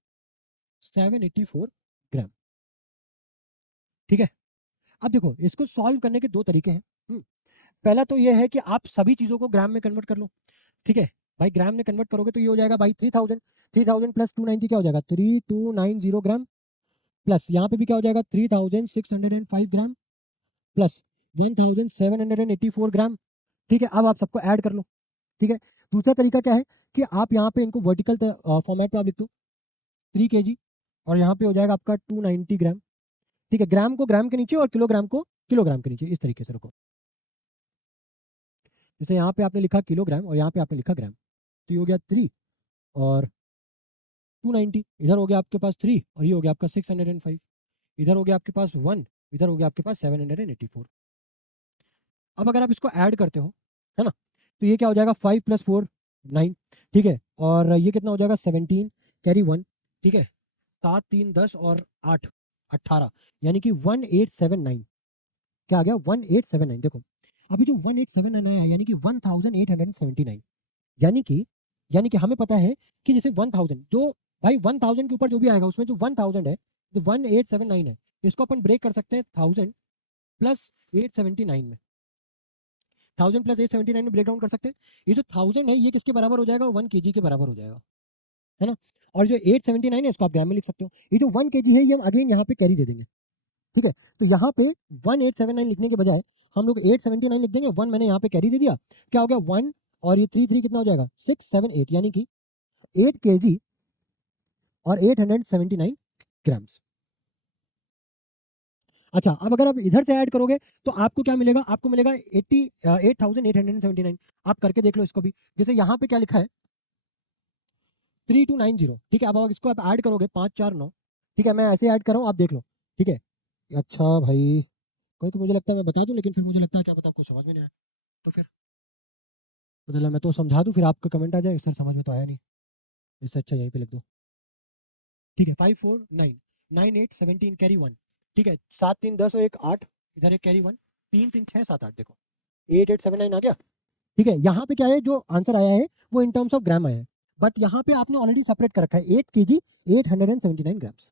784 ग्राम। ठीक है, अब देखो इसको सॉल्व करने के दो तरीके हैं। पहला तो ये है कि आप सभी चीज़ों को ग्राम में कन्वर्ट कर लो। ठीक है भाई, ग्राम में कन्वर्ट करोगे तो ये हो जाएगा भाई 3000, 3000 प्लस 290 क्या हो जाएगा, 3290 ग्राम, प्लस यहाँ पे भी क्या हो जाएगा 3605 ग्राम, प्लस 1784 ग्राम। ठीक है, अब आप सबको ऐड कर लो। ठीक है, दूसरा तरीका क्या है कि आप यहाँ पे इनको वर्टिकल फॉर्मेट पे आप लिख दो 3 kg, और यहाँ पे हो जाएगा आपका 290 ग्राम। ठीक है, ग्राम को ग्राम के नीचे और किलोग्राम को किलोग्राम के नीचे, इस तरीके से रखो। जैसे यहाँ पे आपने लिखा किलोग्राम और यहाँ पे आपने लिखा ग्राम, तो ये हो गया 3 और 290, इधर हो गया आपके पास 3 और ये हो गया आपका 605, इधर हो गया आपके पास 1, इधर हो गया आपके पास 784। अब अगर आप इसको ऐड करते हो, है ना, तो ये क्या हो जाएगा 5 + 4 9। ठीक है, और ये कितना हो जाएगा 17 कैरी 1। ठीक है, 7 3 10 और 8 18, यानी कि 1879। क्या आ गया 1879। देखो अभी जो 1879 आया, यानी कि 1879, यानी कि हमें पता है कि जैसे 1000 जो, भाई 1000 के ऊपर जो भी आएगा उसमें जो 1000 है, जो 1879 है, इसको अपन ब्रेक कर सकते हैं 1000 प्लस 879 में, 1000 प्लस 879 में ब्रेक डाउन कर सकते हैं। ये जो 1000 है ये किसके बराबर हो जाएगा, 1 kg के बराबर हो जाएगा, है ना? और जो 879 है इसको आप ग्राम में लिख सकते हो। ये जो 1 kg है ये हम अगेन यहाँ पे कैरी दे देंगे। ठीक है, तो यहाँ पे 1879 लिखने के बजाय हम लोग 879 लिख देंगे। 1 मैंने यहाँ पे कैरी दे दिया, क्या हो गया 1, और ये 3 3 कितना हो जाएगा 678, यानी कि 8 kg और 879 ग्राम्स। अच्छा, अब अगर आप इधर से ऐड करोगे तो आपको क्या मिलेगा, आपको मिलेगा 8879। आप करके देख लो इसको भी। जैसे यहाँ पे क्या लिखा है, 3290, ठीक है। अब इसको आप ऐड करोगे 549, ठीक है, मैं ऐसे ऐड कर रहा हूँ, आप देख लो, ठीक है। अच्छा भाई, कोई तो मुझे लगता है मैं बता दूं, लेकिन फिर मुझे लगता है क्या पता आपको समझ में नहीं आया, तो फिर मतलब मैं तो समझा दूं, फिर आपका कमेंट आ जाए सर समझ में तो आया नहीं, इससे अच्छा यहीं पे लिख दो, ठीक है। 54 9 9 8 17 कैरी 1, ठीक है। 7 3 10 और एक 8, इधर एक कैरी 1, 3 3 6 7 8, देखो 8879 आ गया, ठीक है। यहाँ पे क्या है, जो आंसर आया है वो इन टर्म्स ऑफ ग्राम आया है, बट यहाँ पे आपने ऑलरेडी सेपरेट कर रखा है 8 kg 879 ग्राम्स,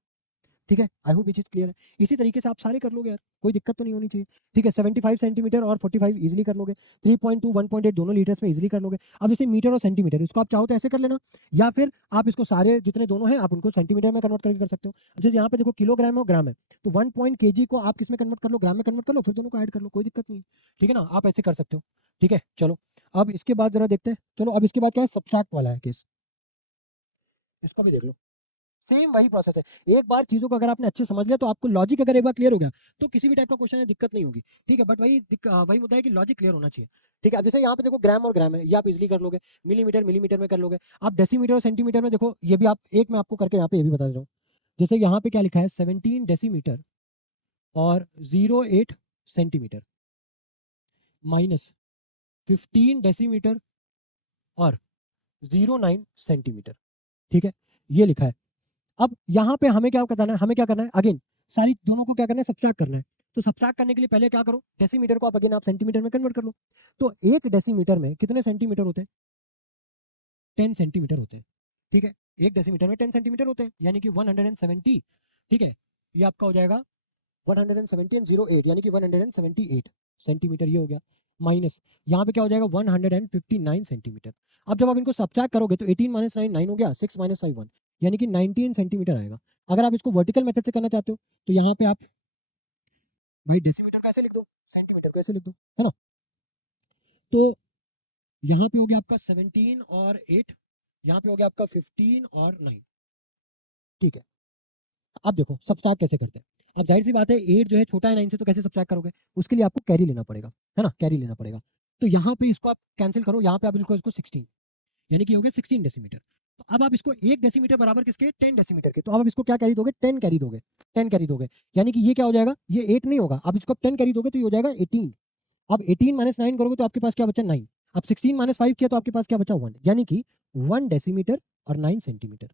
ठीक है। आई होप ये चीज़ क्लियर है। इसी तरीके से आप सारे कर लोगे यार, कोई दिक्कत तो नहीं होनी चाहिए, ठीक है। 75 सेंटीमीटर और 45 इजीली कर लोगे, 3.2 1.8 दोनों लीटर्स में इजीली कर लोगे। अब जैसे मीटर और सेंटीमीटर, इसको आप चाहो तो ऐसे कर लेना, या फिर आप इसको सारे जितने दोनों हैं आप उनको सेंटीमीटर में कन्वर्ट करके कर सकते हो। जैसे यहाँ पे देखो किलोग्राम और ग्राम है, तो 1 kg को आप किस में कन्वर्ट कर लो, ग्राम में कन्वर्ट कर लो, फिर दोनों को ऐड कर लो, कोई दिक्कत नहीं है, ठीक है ना, आप ऐसे कर सकते हो, ठीक है। चलो अब इसके बाद जरा देखते हैं, चलो अब इसके बाद क्या है, सब्सट्रैक्ट वाला है केस, इसको भी देख लो। सेम वही प्रोसेस है, एक बार चीजों को अगर आपने अच्छे समझ लिया तो आपको लॉजिक अगर एक बार क्लियर हो गया तो किसी भी टाइप का क्वेश्चन है दिक्कत नहीं होगी, ठीक है। बट वही मुद्दा है कि लॉजिक क्लियर होना चाहिए, ठीक है। अब जैसे यहाँ पे देखो ग्राम और ग्राम है, ये आप इजीली कर लोगे, मिलीमीटर मिलीमीटर में कर लोगे, आप डेसीमीटर और सेंटीमीटर में देखो, ये भी आप एक में आपको करके यहाँ पे ये भी बता दे रहा हूँ। जैसे यहाँ पे क्या लिखा है, 17 डेसीमीटर और 08 सेंटीमीटर माइनस 15 डेसीमीटर और 09 सेंटीमीटर, ठीक है, ये लिखा है। अब यहाँ पे हमें क्या करना है, हमें क्या करना है, अगेन सारी दोनों को क्या करना है, सब्ट्रैक्ट करना है। तो सब्ट्रैक्ट करने के लिए पहले क्या करो, डेसीमीटर को आप अगेन आप सेंटीमीटर में कन्वर्ट कर लो। तो एक डेसीमीटर में कितने सेंटीमीटर होते हैं, 10 सेंटीमीटर होते हैं, ठीक है। एक डेसीमीटर में 10 सेंटीमीटर होते हैं, यानी कि 170, ठीक है। ये आपका हो जाएगा 170 एंड 08, यानी कि 178 सेंटीमीटर, ये हो गया। माइनस यहाँ पे क्या हो जाएगा, 159 सेंटीमीटर। अब जब आप इनको सब्ट्रैक्ट करोगे तो 18 माइनस 9 9 हो गया, 6 माइनस 5 1, यानी कि 19 सेंटीमीटर आएगा। अगर आप इसको वर्टिकल मेथड से करना चाहते हो तो यहाँ पे आप भाई डेसीमीटर कैसे लिख दो, सेंटीमीटर कैसे लिख दो, है ना। तो यहाँ पे हो गया आपका 17 और 8, यहाँ पे हो गया आपका 15 और 9, ठीक है। अब देखो सब्ट्रैक्ट कैसे करते हैं। अब जाहिर सी बात है 8 जो है छोटा है 9 से, तो कैसे सब्ट्रैक्ट करोगे, उसके लिए आपको कैरी लेना पड़ेगा, है ना, कैरी लेना पड़ेगा। तो यहाँ पे इसको आप कैंसिल करो, यहाँ पे आप इसको 16, यानी कि हो गया 16 डेसीमीटर। तो अब आप इसको 1 डेसीमीटर बराबर किसके, 10 डेसीमीटर के, तो अब आप इसको क्या कैरी दोगे, 10 कैरी दोगे, 10 कैरी दोगे, यानी कि ये क्या हो जाएगा, ये 8 नहीं होगा, अब इसको आप 10 कैरी दोगे तो ये हो जाएगा 18। अब 18 माइनस 9 करोगे तो आपके पास क्या बचा, 9। अब 16 माइनस 5 किया तो आपके पास क्या बचा, 1, यानी कि 1 डेसीमीटर और 9 सेंटीमीटर,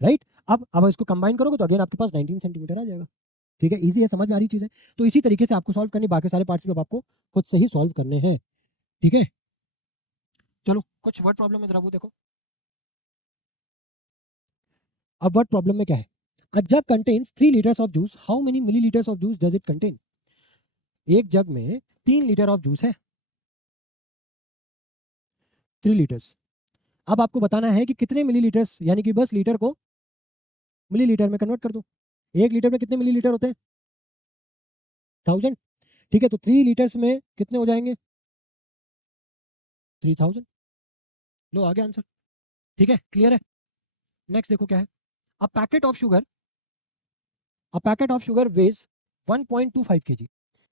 राइट। अब इसको कंबाइन करोगे तो अगेन आपके पास 19 सेंटीमीटर आ जाएगा, ठीक है। इजी है, समझ में आ रही चीज़ है। तो इसी तरीके से आपको सॉल्व करने, बाकी सारे पार्ट्स भी अब आपको खुद से ही सॉल्व करने हैं, ठीक है। चलो कुछ वर्ड प्रॉब्लम में जरा वो देखो। अब वर्ड प्रॉब्लम में क्या है, a jug contains 3 litres of juice, how many millilitres of juice does it contain. एक जग में 3 लीटर ऑफ जूस है, 3 लीटर्स। अब आपको बताना है कि कितने मिलीलीटर्स, यानी कि बस लीटर को मिलीलीटर में कन्वर्ट कर दो। एक लीटर में कितने मिलीलीटर होते हैं, 1000, ठीक है। तो 3 लीटर्स में कितने हो जाएंगे, 3000। लो आ गया आंसर, ठीक है, क्लियर है। नेक्स्ट देखो क्या है, a packet of sugar, a packet of sugar weighs 1.25 kg।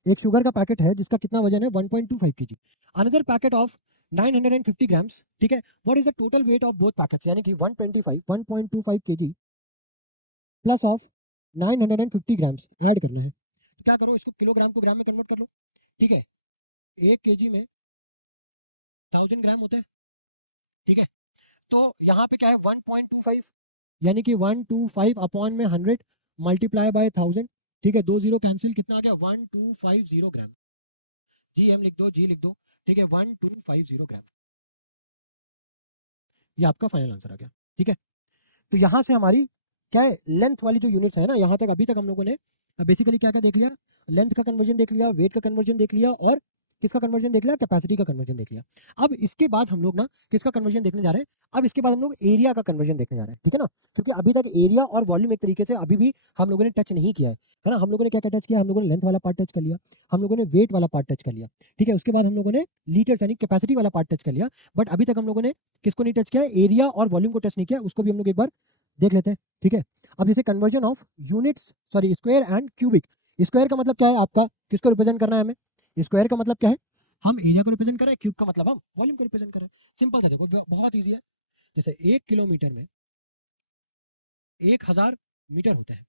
एक शुगर का पैकेट है जिसका कितना वजन है, 1.25 kg। Another packet of 950 grams, ठीक है। What is the total weight of both packets, यानी कि 1.25 kg plus of 950 grams add करना है। क्या करो, इसको किलोग्राम को ग्राम में कन्वर्ट कर लो, ठीक है। 1 kg में 1000 ग्राम होते हैं, ठीक है। तो यहाँ पे क्या है, 1.25, यानी कि 125 अपॉन में 100 मल्टीप्लाई बाय 1000, ठीक है। 2 जीरो कैंसिल, कितना आ गया, 1250 ग्राम। जी एम लिख दो, जी लिख दो, ठीक है, 1250 ग्राम, ये आपका फाइनल आंसर आ गया, ठीक है। तो यहाँ से हमारी क्या है, लेंथ वाली जो यूनिट्स है ना, यहाँ तक अभी तक हम लोगों ने बेसिकली क्या क्या देख लिया, लेंथ का कन्वर्जन देख लिया, वेट का कन्वर्जन देख लिया, और किसका कन्वर्जन देख लिया, कैपेसिटी का कन्वर्जन देख लिया। अब इसके बाद हम लोग ना किसका कन्वर्जन देखने जा रहे हैं, अब इसके बाद हम लोग एरिया का कन्वर्जन देखने जा रहे हैं, ठीक है ना। क्योंकि अभी तक एरिया और वॉल्यूम एक तरीके से अभी भी हम लोगों ने टच नहीं किया है ना। हम लोगों ने क्या क्या टच किया, हम लोगों ने लेंथ वाला पार्ट टच कर लिया, हम लोगों ने वेट वाला पार्ट टच कर लिया, ठीक है। उसके बाद हम लोगों ने लीटर्स यानी कैपेसिटी वाला पार्ट टच कर लिया, बट अभी तक हम लोगों ने किसको नहीं टच किया, एरिया और वॉल्यूम को टच नहीं किया, उसको भी हम लोग एक बार देख लेते हैं, ठीक है। अब जैसे conversion of units, sorry square and cubic. Square का मतलब क्या है आपका, किसको रिप्रेजेंट करना है हमें, स्क्वायर का मतलब क्या है, हम एरिया को रिप्रेजेंट कर रहे हैं, क्यूब का मतलब हम वॉल्यूम को रिप्रेजेंट कर रहे हैं। सिंपल था, देखो बहुत ईजी है। जैसे 1 किलोमीटर में 1000 मीटर होते हैं।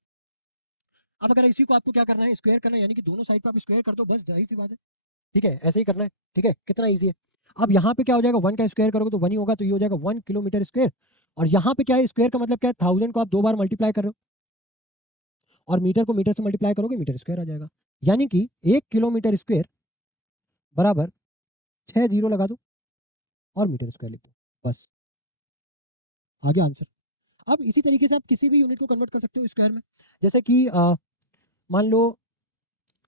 अब अगर इसी को आपको क्या करना है, स्क्वायर करना है, यानी कि दोनों साइड पे आप स्क्वायर कर दो, बस जाहिर सी बात है। ठीक है, ऐसे ही करना है। ठीक है, कितना ईजी है। अब यहाँ पे क्या हो जाएगा, 1 का स्क्वायर करोगे तो 1 ही होगा, तो ये हो जाएगा 1 किलोमीटर स्क्वायर। और यहाँ पे क्या है, स्क्वायर का मतलब क्या है, 1000 को आप 2 बार मल्टीप्लाई कर रहे हो, और मीटर को मीटर से मल्टीप्लाई करोगे, मीटर स्क्वायर आ जाएगा। यानी कि 1 किलोमीटर स्क्वायर बराबर 6 जीरो लगा दो और मीटर स्क्वायर लिख दो, बस आ गया आंसर। अब इसी तरीके से आप किसी भी यूनिट को कन्वर्ट कर सकते हो स्क्वायर में। जैसे कि मान लो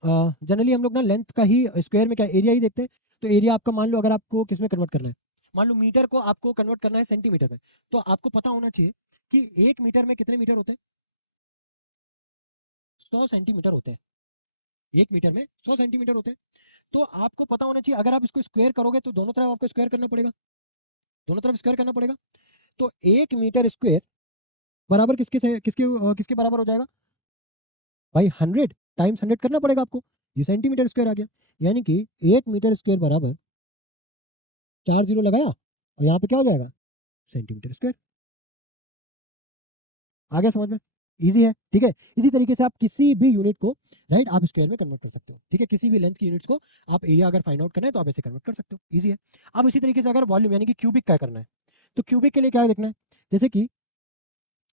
जनरली हम लोग ना लेंथ का ही स्क्वायर में क्या एरिया ही देखते हैं। तो एरिया आपका मान लो अगर आपको किस में कन्वर्ट करना है, मान लो मीटर को आपको कन्वर्ट करना है सेंटीमीटर में, तो आपको पता होना चाहिए कि 1 मीटर में कितने मीटर होते हैं, 100 सेंटीमीटर होते हैं। 1 मीटर में 100 सेंटीमीटर होते हैं। तो आपको पता होना चाहिए, अगर आप इसको स्क्वायर करोगे तो दोनों तरफ आपको स्क्वायर करना पड़ेगा, दोनों तरफ स्क्वायर करना पड़ेगा। तो 1 मीटर स्क्वायर बराबर किसके बराबर हो जाएगा भाई, 100 टाइम्स 100 करना पड़ेगा आपको, ये सेंटीमीटर स्क्वायर आ गया। यानी कि 1 मीटर स्क्वायर बराबर 4 जीरो लगाया और यहाँ पे क्या हो जाएगा, सेंटीमीटर स्क्वायर। आ गया समझ में, इजी है। ठीक है, इसी तरीके से आप किसी भी यूनिट को राइट आप स्क्वायर में कन्वर्ट कर सकते हो। ठीक है, किसी भी लेंथ की यूनिट्स को आप एरिया अगर फाइंड आउट करना है तो आप ऐसे कन्वर्ट कर सकते हो, इजी है। अब इसी तरीके से अगर वॉल्यूम यानी कि क्यूबिक का करना है, तो क्यूबिक के लिए क्या देखना है, जैसे कि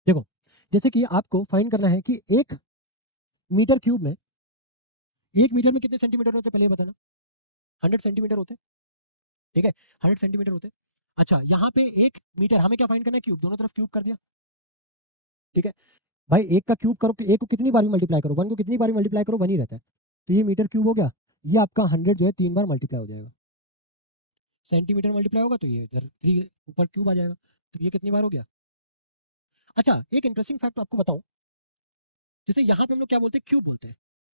देखो, जैसे कि आपको फाइंड करना है कि 1 मीटर क्यूब में 1 मीटर में कितने सेंटीमीटर होते हैं, पहले ये बताना। 100 सेंटीमीटर होते हैं। ठीक है, 100 सेंटीमीटर होते हैं। अच्छा, यहाँ पे 1 मीटर हमें क्या फाइंड करना है, क्यूब, दोनों तरफ क्यूब कर दिया। ठीक है भाई, 1 का क्यूब करो, 1 को कितनी बार मल्टीप्लाई करो, 1 को कितनी बार मल्टीप्लाई करो, 1 ही रहता है। तो ये मीटर क्यूब हो गया। ये आपका 100 जो है 3 बार मल्टीप्लाई हो जाएगा। सेंटीमीटर मल्टीप्लाई होगा तो ये इधर 3 ऊपर क्यूब आ जाएगा। तो ये कितनी बार हो गया। अच्छा, एक इंटरेस्टिंग फैक्ट आपको बताऊं, जैसे यहाँ पे हम लोग क्या बोलते हैं, क्यूब बोलते हैं।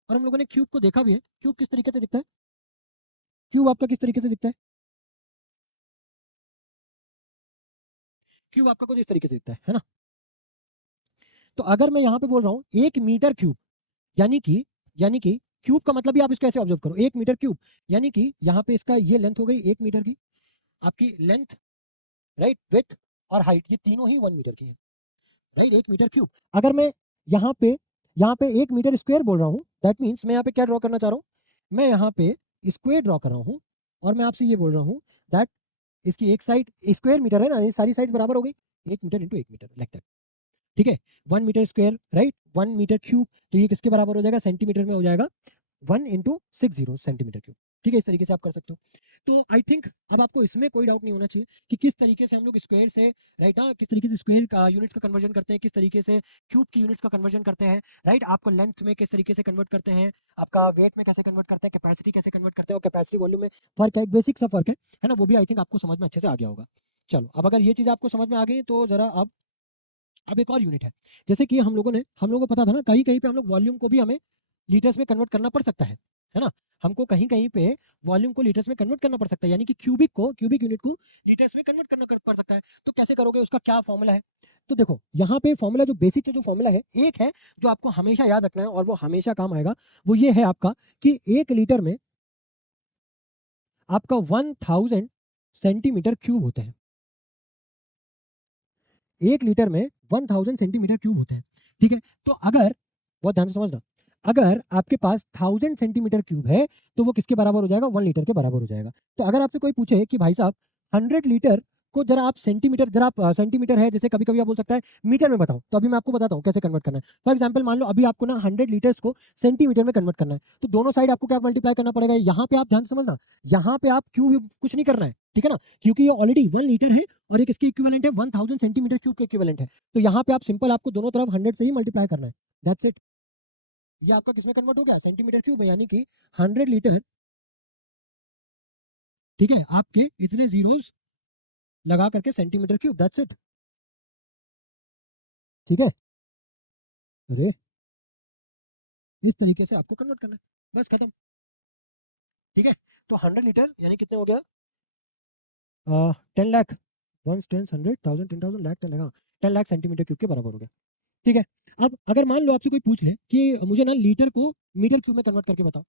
और हम लोगों ने क्यूब को देखा भी है, क्यूब किस तरीके से दिखता है, क्यूब आपका किस तरीके से दिखता है, क्यूब आपका कुछ इस तरीके से दिखता है ना। तो अगर मैं यहाँ पे बोल रहा हूँ 1 मीटर क्यूब, यानी कि क्यूब का मतलब भी आप इसको ऐसे ऑब्जर्व करो, 1 मीटर क्यूब, यानी कि यहाँ पे इसका ये लेंथ हो गई 1 मीटर की, आपकी लेंथ राइट, विड्थ और हाइट, ये तीनों ही 1 मीटर की है, राइट, 1 मीटर क्यूब। अगर मैं यहाँ पे 1 मीटर स्क्वायर बोल रहा हूँ, दैट मीन्स मैं यहाँ पे क्या ड्रॉ करना चाह रहा हूँ, मैं यहाँ पे स्क्वायर ड्रॉ कर रहा हूँ। और मैं आपसे ये बोल रहा हूँ दैट इसकी एक साइड स्क्वायर मीटर है ना, ये सारी साइड बराबर हो गई, 1 metre into 1 metre like that. ठीक है, 1 metre square right, 1 metre cube, तो ये किसके बराबर हो जाएगा, सेंटीमीटर में हो जाएगा 1 × 60 सेंटीमीटर क्यूब। ठीक है, इस तरीके से आप कर सकते हो। तो आई थिंक अब आपको इसमें कोई डाउट नहीं होना चाहिए कि किस तरीके से हम लोग स्क्वायर से राइट ना, किस तरीके से स्क्वायर का यूनिट्स का कन्वर्जन करते हैं, किस तरीके से क्यूब की यूनिट्स का कन्वर्जन करते हैं, राइट, आपको लेंथ में किस तरीके से कन्वर्ट करते हैं, आपका वेट में कैसे कन्वर्ट करते हैं, कैपेसिटी कैसे कन्वर्ट करते हैं, और कैपेसिटी वॉल्यूम में फर्क है, बेसिक सा फर्क है ना, वो भी आई थिंक आपको समझ में अच्छे से आ गया होगा। चलो, अब अगर ये चीज़ आपको समझ में आ गई तो जरा अब एक और यूनिट है। जैसे कि हम लोगों को पता था ना, कहीं कहीं पे हम लोग वॉल्यूम को भी हमें लीटर्स में कन्वर्ट करना पड़ सकता है ना। हमको कहीं कहीं पे वॉल्यूम को लीटर्स में कन्वर्ट करना पड़ सकता है, यानी कि क्यूबिक यूनिट को लीटर्स में कन्वर्ट पड़ सकता है। तो कैसे करोगे, उसका क्या फॉर्मूला है। तो देखो, यहाँ पे फॉर्मूला जो बेसिक जो फॉर्मूला है, एक है जो आपको हमेशा याद रखना है और वो हमेशा काम आएगा, वो ये है आपका कि 1 लीटर में आपका 1000 सेंटीमीटर क्यूब होते हैं। 1 लीटर में 1000 सेंटीमीटर क्यूब होते हैं। ठीक है, तो अगर बहुत ध्यान से समझना, अगर आपके पास 1000 सेंटीमीटर क्यूब है तो वो किसके बराबर हो जाएगा, 1 लीटर के बराबर हो जाएगा। तो अगर आपसे कोई पूछे कि भाई साहब 100 लीटर को जरा आप सेंटीमीटर, जरा आप सेंटीमीटर है जैसे कभी कभी आप बोल सकता है मीटर में बताओ, तो अभी मैं आपको बताता हूँ कैसे कन्वर्ट करना है। फॉर एग्जाम्पल मान लो अभी आपको ना 100 लीटर्स को सेंटीमीटर में कन्वर्ट करना है, तो दोनों साइड आपको क्या मल्टीप्लाई करना पड़ेगा, यहाँ पे आप ध्यान से समझना, यहाँ पे आप क्यूब कुछ नहीं करना है, ठीक है ना, क्योंकि ये ऑलरेडी 1 लीटर है और एक इसकी इक्विवेलेंट है 1000 सेंटीमीटर क्यूब के इक्विवेलेंट है। तो यहाँ पे आप सिंपल आपको दोनों तरफ 100 से ही मल्टीप्लाई करना है, दैट्स इट। ये आपका किसमें कन्वर्ट हो गया, सेंटीमीटर क्यूब में, यानी कि 100 लीटर, ठीक है, आपके इतने जीरोस लगा करके सेंटीमीटर क्यूब, दैट्स इट। ठीक है, अरे इस तरीके से आपको कन्वर्ट करना है, बस खत्म। ठीक है, तो 100 लीटर यानी कितने हो गया, 10 लाख, 1 10 100 1000 10,000 लाख 10 लाख, 10 लाख सेंटीमीटर क्यूब के बराबर हो गया। ठीक है, अब अगर मान लो आपसे कोई पूछ ले कि मुझे ना लीटर को मीटर क्यूब में कन्वर्ट करके बताओ,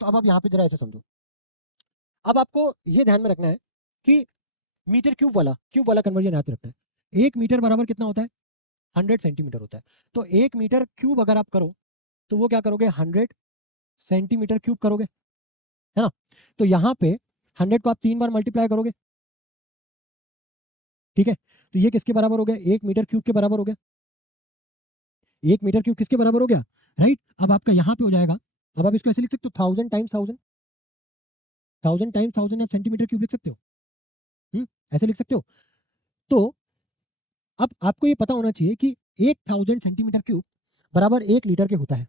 तो अब आप यहाँ पे जरा ऐसे समझो। अब आपको ये ध्यान में रखना है कि मीटर क्यूब वाला कन्वर्जन याद रखना है। 1 मीटर बराबर कितना होता है? 100 सेंटीमीटर होता है। तो 1 मीटर क्यूब अगर आप करो तो वो क्या करोगे? 100 सेंटीमीटर क्यूब करोगे, है ना? तो यहाँ पे 100 को आप 3 बार मल्टीप्लाई करोगे, ठीक है? तो ये किसके बराबर हो गया? 1 मीटर क्यूब के बराबर हो गया। 1 मीटर क्यूब किसके बराबर हो गया? राइट? अब आपका यहाँ पे हो जाएगा, अब आप इसको ऐसे लिख सकते हो 1000 टाइम्स 1000, 1000 टाइम्स 1000 आप सेंटीमीटर क्यूब लिख सकते हो। ऐसे लिख सकते हो। तो अब आपको ये पता होना चाहिए कि 1000 सेंटीमीटर क्यूब बराबर 1 लीटर के होता है,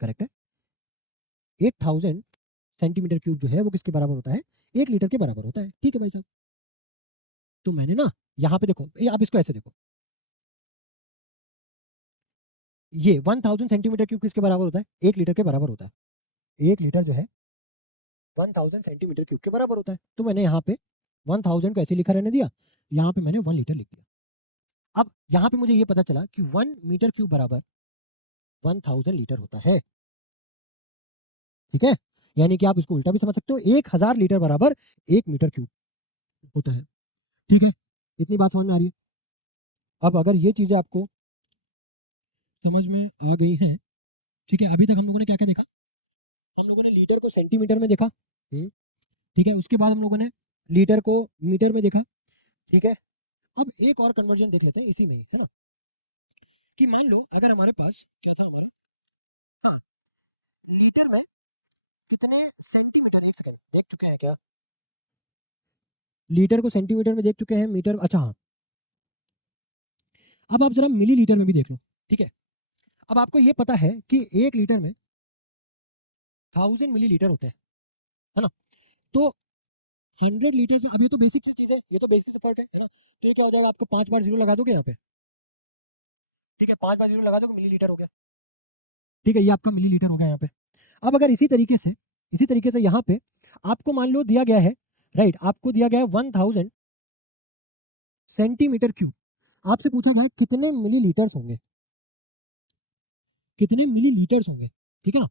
करेक्ट है? 1000 सेंटीमीटर क्यूब जो है वो किसके बराबर होता है? 1 लीटर के बराबर होता है, ठीक है भाई साहब? तो मैंने ना यहाँ पे देखो, ये आप इसको ऐसे देखो, ये 1000 सेंटीमीटर क्यूब किसके बराबर होता है? 1 लीटर के बराबर होता है। 1 लीटर जो है 1000 सेंटीमीटर क्यूब के बराबर होता है। तो मैंने यहाँ पे 1000 को ऐसे लिखा रहने दिया, यहाँ पे मैंने 1 लीटर लिख दिया। अब यहाँ पे मुझे ये पता चला कि 1 मीटर क्यूब बराबर 1000 लीटर होता है, ठीक है? यानी कि आप इसको उल्टा भी समझ सकते हो, 1000 लीटर बराबर 1 मीटर क्यूब होता है, ठीक है? इतनी बात समझ में आ रही है? अब अगर ये चीजें आपको समझ में आ गई हैं, ठीक है? अभी तक हम लोगों ने क्या क्या देखा? हम लोगों ने लीटर को सेंटीमीटर में देखा, ठीक है? उसके बाद हम लोगों ने लीटर को मीटर में देखा, ठीक है? अब एक और कन्वर्जन देख लेते हैं इसी में ही, है ना? कि मान लो अगर हमारे पास क्या था हमारा, हाँ, लीटर में कितने सेंटीमीटर, एक सेकंड, देख चुके हैं क्या? लीटर को सेंटीमीटर में देख चुके हैं, मीटर, अच्छा हाँ। अब आप जरा मिलीलीटर में भी देख लो, ठीक है? अब आपको ये पता है कि 1 लीटर में 1000 मिलीलीटर होते हैं, है ना? तो 100 लीटर में, अब ये तो बेसिक सी चीज है, ये तो बेसिक सा फर्क है ना? तो ये क्या हो जाएगा? आपको 5 बार जीरो लगा दोगे यहाँ पे, ठीक है? 5 बार जीरो लगा दोगे, मिलीलीटर हो गया, ठीक है? ये आपका मिलीलीटर हो गया यहाँ पे। अब अगर इसी तरीके से यहाँ पे आपको मान लो दिया गया है, राइट, आपको दिया गया है 1000 सेंटीमीटर क्यूब, आपसे पूछा गया है कितने मिलीलीटर्स होंगे, कितने मिलीलीटर्स होंगे, ठीक है ना?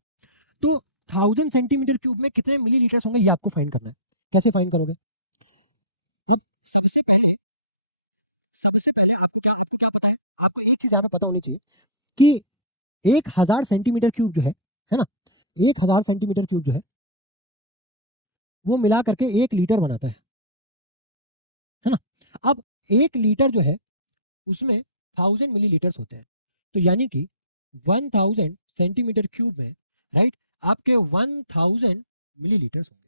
तो 1000 सेंटीमीटर क्यूब में कितने मिलीलीटर्स होंगे ये आपको फाइंड करना है। कैसे फाइंड करोगे? अब सबसे पहले आपको क्या पता है? आपको एक चीज यहाँ पे पता होनी चाहिए कि 1000 सेंटीमीटर क्यूब जो है ना, 1000 सेंटीमीटर क्यूब जो है वो मिला करके 1 लीटर बनाता है ना? अब 1 लीटर जो है उसमें 1000 मिलीलीटर्स होते हैं, तो यानी कि 1000 सेंटीमीटर क्यूब में, राइट, आपके 1000 मिलीलीटर्स होंगे,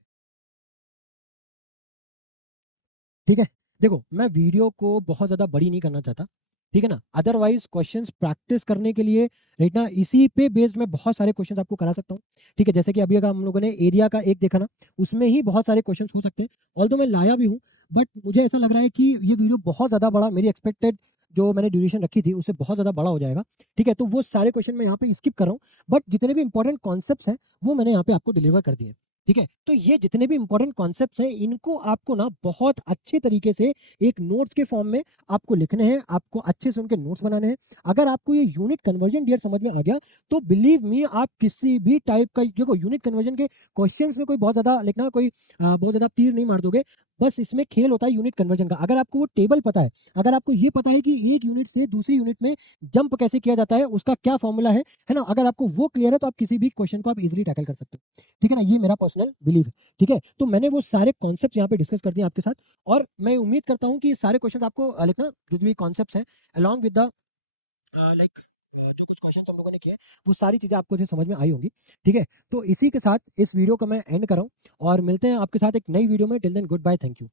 ठीक है? देखो, मैं वीडियो को बहुत ज़्यादा बड़ी नहीं करना चाहता, ठीक है ना? अदरवाइज क्वेश्चंस प्रैक्टिस करने के लिए, राइट ना, इसी पे बेस्ड मैं बहुत सारे क्वेश्चंस आपको करा सकता हूँ, ठीक है? जैसे कि अभी अगर हम लोगों ने एरिया का एक देखा ना, उसमें ही बहुत सारे क्वेश्चंस हो सकते हैं। ऑल्दो मैं लाया भी हूँ, बट मुझे ऐसा लग रहा है कि ये वीडियो बहुत ज़्यादा बड़ा, मेरी एक्सपेक्टेड जो मैंने ड्यूरेशन रखी थी उससे बहुत ज़्यादा बड़ा हो जाएगा, ठीक है? तो वो सारे क्वेश्चन मैं यहाँ पे स्किप कर रहा हूँ, बट जितने भी इंपॉर्टेंट कॉन्सेप्ट्स हैं वो मैंने यहाँ पे आपको डिलीवर कर दिए, ठीक है? तो ये जितने भी इंपॉर्टेंट कॉन्सेप्ट्स हैं इनको आपको ना बहुत अच्छे तरीके से एक नोट्स के फॉर्म में आपको लिखने हैं, आपको अच्छे से उनके नोट्स बनाने हैं। अगर आपको ये यूनिट कन्वर्जन डियर समझ में आ गया तो बिलीव मी, आप किसी भी टाइप का, देखो यूनिट कन्वर्जन के क्वेश्चंस में कोई बहुत ज्यादा लिखना, कोई बहुत ज्यादा तीर नहीं मार दोगे, बस इसमें खेल होता है यूनिट कन्वर्जन का। अगर आपको वो टेबल पता है, अगर आपको ये पता है कि एक यूनिट से दूसरी यूनिट में जंप कैसे किया जाता है, उसका क्या फॉर्मूला है ना, अगर आपको वो क्लियर है तो आप किसी भी क्वेश्चन को आप इजिली टैकल कर सकते हो, ठीक है ना? ये मेरा पर्सनल बिलीव है, ठीक है? तो मैंने वो सारे कॉन्सेप्ट यहाँ पे डिस्कस कर दिए आपके साथ, और मैं उम्मीद करता हूँ कि सारे क्वेश्चन आपको लिखना, जो भी कॉन्सेप्ट्स हैं अलॉन्ग विद द लाइक जो कुछ क्वेश्चन हम लोगों ने किए, वो सारी चीजें आपको जो समझ में आई होंगी, ठीक है? तो इसी के साथ इस वीडियो को मैं एंड कर रहा हूँ, और मिलते हैं आपके साथ एक नई वीडियो में। Till then goodbye, thank you.